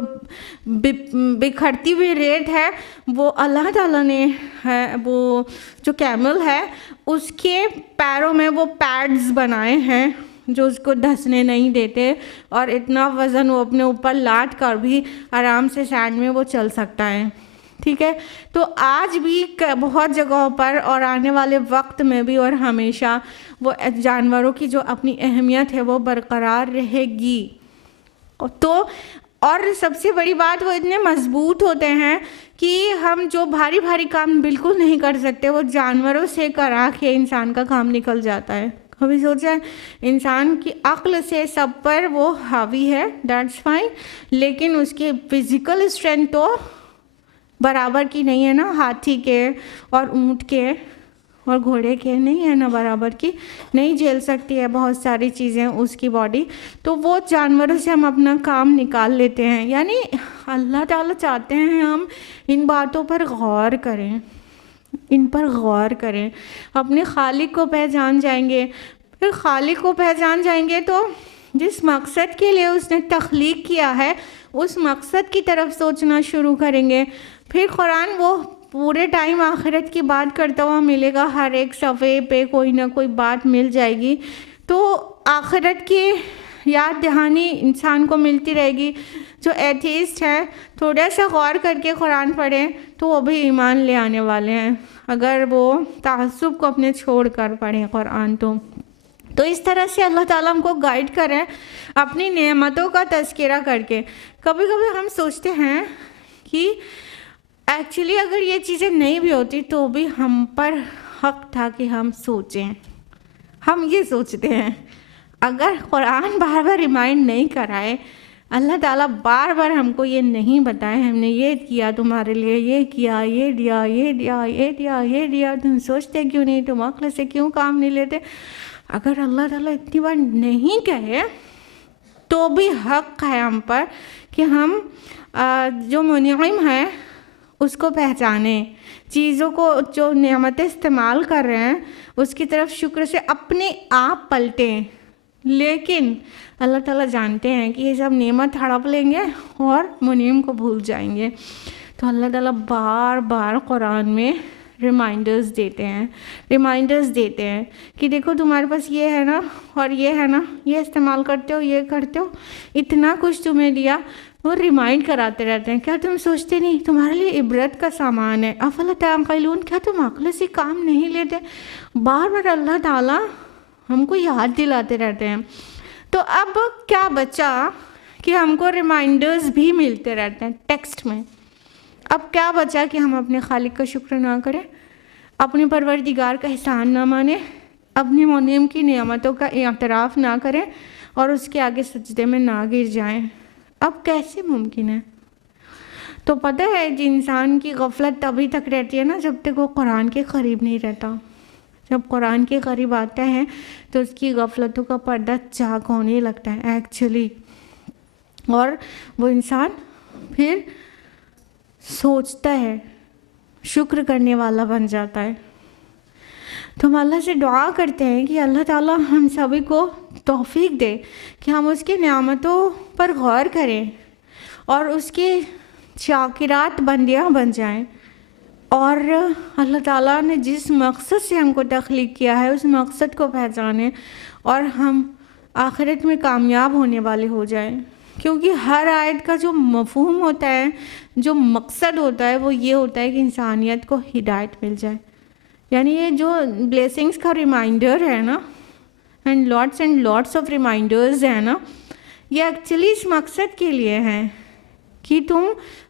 بکھرتی ہوئی ریت ہے وہ اللہ تعالیٰ نے ہے، وہ جو کیمل ہے اس کے پیروں میں وہ پیڈز بنائے ہیں جو اس کو دھسنے نہیں دیتے، اور اتنا وزن وہ اپنے اوپر لاٹ کر بھی آرام سے سینڈ میں وہ چل سکتا ہے، ٹھیک ہے۔ تو آج بھی بہت جگہوں پر اور آنے والے وقت میں بھی اور ہمیشہ وہ جانوروں کی جو اپنی اہمیت ہے وہ برقرار رہے گی۔ تو اور سب سے بڑی بات وہ اتنے مضبوط ہوتے ہیں کہ ہم جو بھاری بھاری کام بالکل نہیں کر سکتے وہ جانوروں سے کرا کے انسان کا کام نکل جاتا ہے۔ کبھی سوچا ہے انسان کی عقل سے سب پر وہ حاوی ہے، دیٹس فائن، لیکن اس کے فزیکل اسٹرینتھ تو برابر کی نہیں ہے نا، ہاتھی کے اور اونٹ کے اور گھوڑے کے نہیں ہے نا برابر کی، نہیں جھیل سکتی ہے بہت ساری چیزیں اس کی باڈی، تو وہ جانوروں سے ہم اپنا کام نکال لیتے ہیں۔ یعنی اللہ تعالیٰ چاہتے ہیں ہم ان باتوں پر غور کریں، ان پر غور کریں، اپنے خالق کو پہچان جائیں گے، پھر خالق کو پہچان جائیں گے تو جس مقصد کے لیے اس نے تخلیق کیا ہے اس مقصد کی طرف سوچنا شروع کریں گے۔ پھر قرآن وہ پورے ٹائم آخرت کی بات کرتا ہوا ملے گا، ہر ایک صفحے پہ کوئی نہ کوئی بات مل جائے گی، تو آخرت کی یاد دہانی انسان کو ملتی رہے گی۔ جو ایتھیسٹ ہے تھوڑا سا غور کر کے قرآن پڑھیں تو وہ بھی ایمان لے آنے والے ہیں، اگر وہ تعصب کو اپنے چھوڑ کر پڑھیں قرآن تو تو اس طرح سے اللہ تعالیٰ ہم کو گائیڈ کریں اپنی نعمتوں کا تذکرہ کر کے. کبھی کبھی ہم سوچتے ہیں کہ ایکچولی اگر یہ چیزیں نہیں بھی ہوتی تو بھی ہم پر حق تھا کہ ہم سوچیں. ہم یہ سوچتے ہیں اگر قرآن بار بار ریمائنڈ نہیں کرائے, اللہ تعالیٰ بار بار ہم کو یہ نہیں بتائے ہم نے یہ کیا تمہارے لیے, یہ کیا, یہ دیا, یہ دیا, یہ دیا, یہ دیا, تم سوچتے کیوں نہیں, تم عقل سے کیوں کام نہیں لیتے. اگر اللہ تعالیٰ اتنی بار نہیں کہے تو بھی حق ہے ہم پر کہ ہم جو منعم ہے اس کو پہچانیں, چیزوں کو جو نعمتیں استعمال کر رہے ہیں اس کی طرف شکر سے اپنے آپ پلٹیں. لیکن اللہ تعالیٰ جانتے ہیں کہ یہ سب نعمت ہڑپ لیں گے اور منعم کو بھول جائیں گے. تو اللہ تعالیٰ بار بار قرآن میں ریمائنڈرز دیتے ہیں کہ دیکھو تمہارے پاس یہ ہے نا اور یہ ہے نا, یہ استعمال کرتے ہو, یہ کرتے ہو, اتنا کچھ تمہیں دیا. وہ ریمائنڈ کراتے رہتے ہیں. کیا تم سوچتے نہیں تمہارے لیے عبرت کا سامان ہے, افلا تعقلون, کیا تم عقل سے کام نہیں لیتے. بار بار اللہ تعالیٰ ہم کو یاد دلاتے رہتے ہیں. تو اب کیا بچا کہ ہم کو ریمائنڈرز بھی ملتے رہتے ہیں ٹیکسٹ میں. اب کیا بچا کہ ہم اپنے خالق کا شکر نہ کریں, اپنے پروردگار کا احسان نہ مانیں, اپنی منعم کی نعمتوں کا اعتراف نہ کریں اور اس کے آگے سجدے میں نہ گر جائیں. اب کیسے ممکن ہے؟ تو پتہ ہے انسان کی غفلت تبھی تک رہتی ہے نا جب تک وہ قرآن کے قریب نہیں رہتا. جب قرآن کے قریب آتا ہے تو اس کی غفلتوں کا پردہ چاک ہونے لگتا ہے ایکچولی, اور وہ انسان پھر سوچتا ہے, شکر کرنے والا بن جاتا ہے. تو ہم اللہ سے دعا کرتے ہیں کہ اللہ تعالیٰ ہم سبھی کو توفیق دے کہ ہم اس کی نعمتوں پر غور کریں اور اس کی شاکرات بندیاں بن جائیں, اور اللہ تعالیٰ نے جس مقصد سے ہم کو تخلیق کیا ہے اس مقصد کو پہچانیں اور ہم آخرت میں کامیاب ہونے والے ہو جائیں. کیونکہ ہر آیت کا جو مفہوم ہوتا ہے, جو مقصد ہوتا ہے, وہ یہ ہوتا ہے کہ انسانیت کو ہدایت مل جائے. یعنی یہ جو بلیسنگز کا ریمائنڈر ہے نا, اینڈ لاٹس آف ریمائنڈرز ہیں نا, یہ ایکچولی اس مقصد کے لیے ہیں کہ تم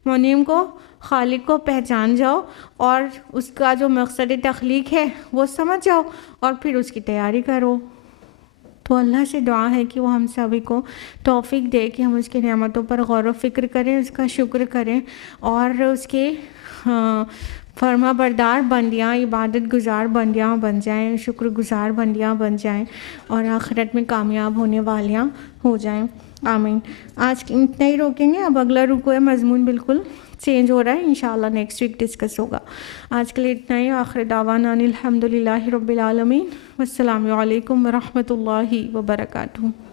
منعم کو, خالق کو پہچان جاؤ اور اس کا جو مقصد تخلیق ہے وہ سمجھ جاؤ اور پھر اس کی تیاری کرو. تو اللہ سے دعا ہے کہ وہ ہم سبھی کو توفیق دے کہ ہم اس کی نعمتوں پر غور و فکر کریں, اس کا شکر کریں اور اس کے فرما بردار بندیاں, عبادت گزار بندیاں بن جائیں, شکر گزار بندیاں بن جائیں اور آخرت میں کامیاب ہونے والیاں ہو جائیں. آمین. آج اتنا ہی روکیں گے, اب اگلا رکو ہے مضمون بالکل چینج ہو رہا ہے, انشاءاللہ نیکسٹ ویک ڈسکس ہوگا. آج کے لیے اتنا ہی. آخر دعوانا الحمدللہ رب العالمین. والسلام علیکم ورحمۃ اللہ وبرکاتہ.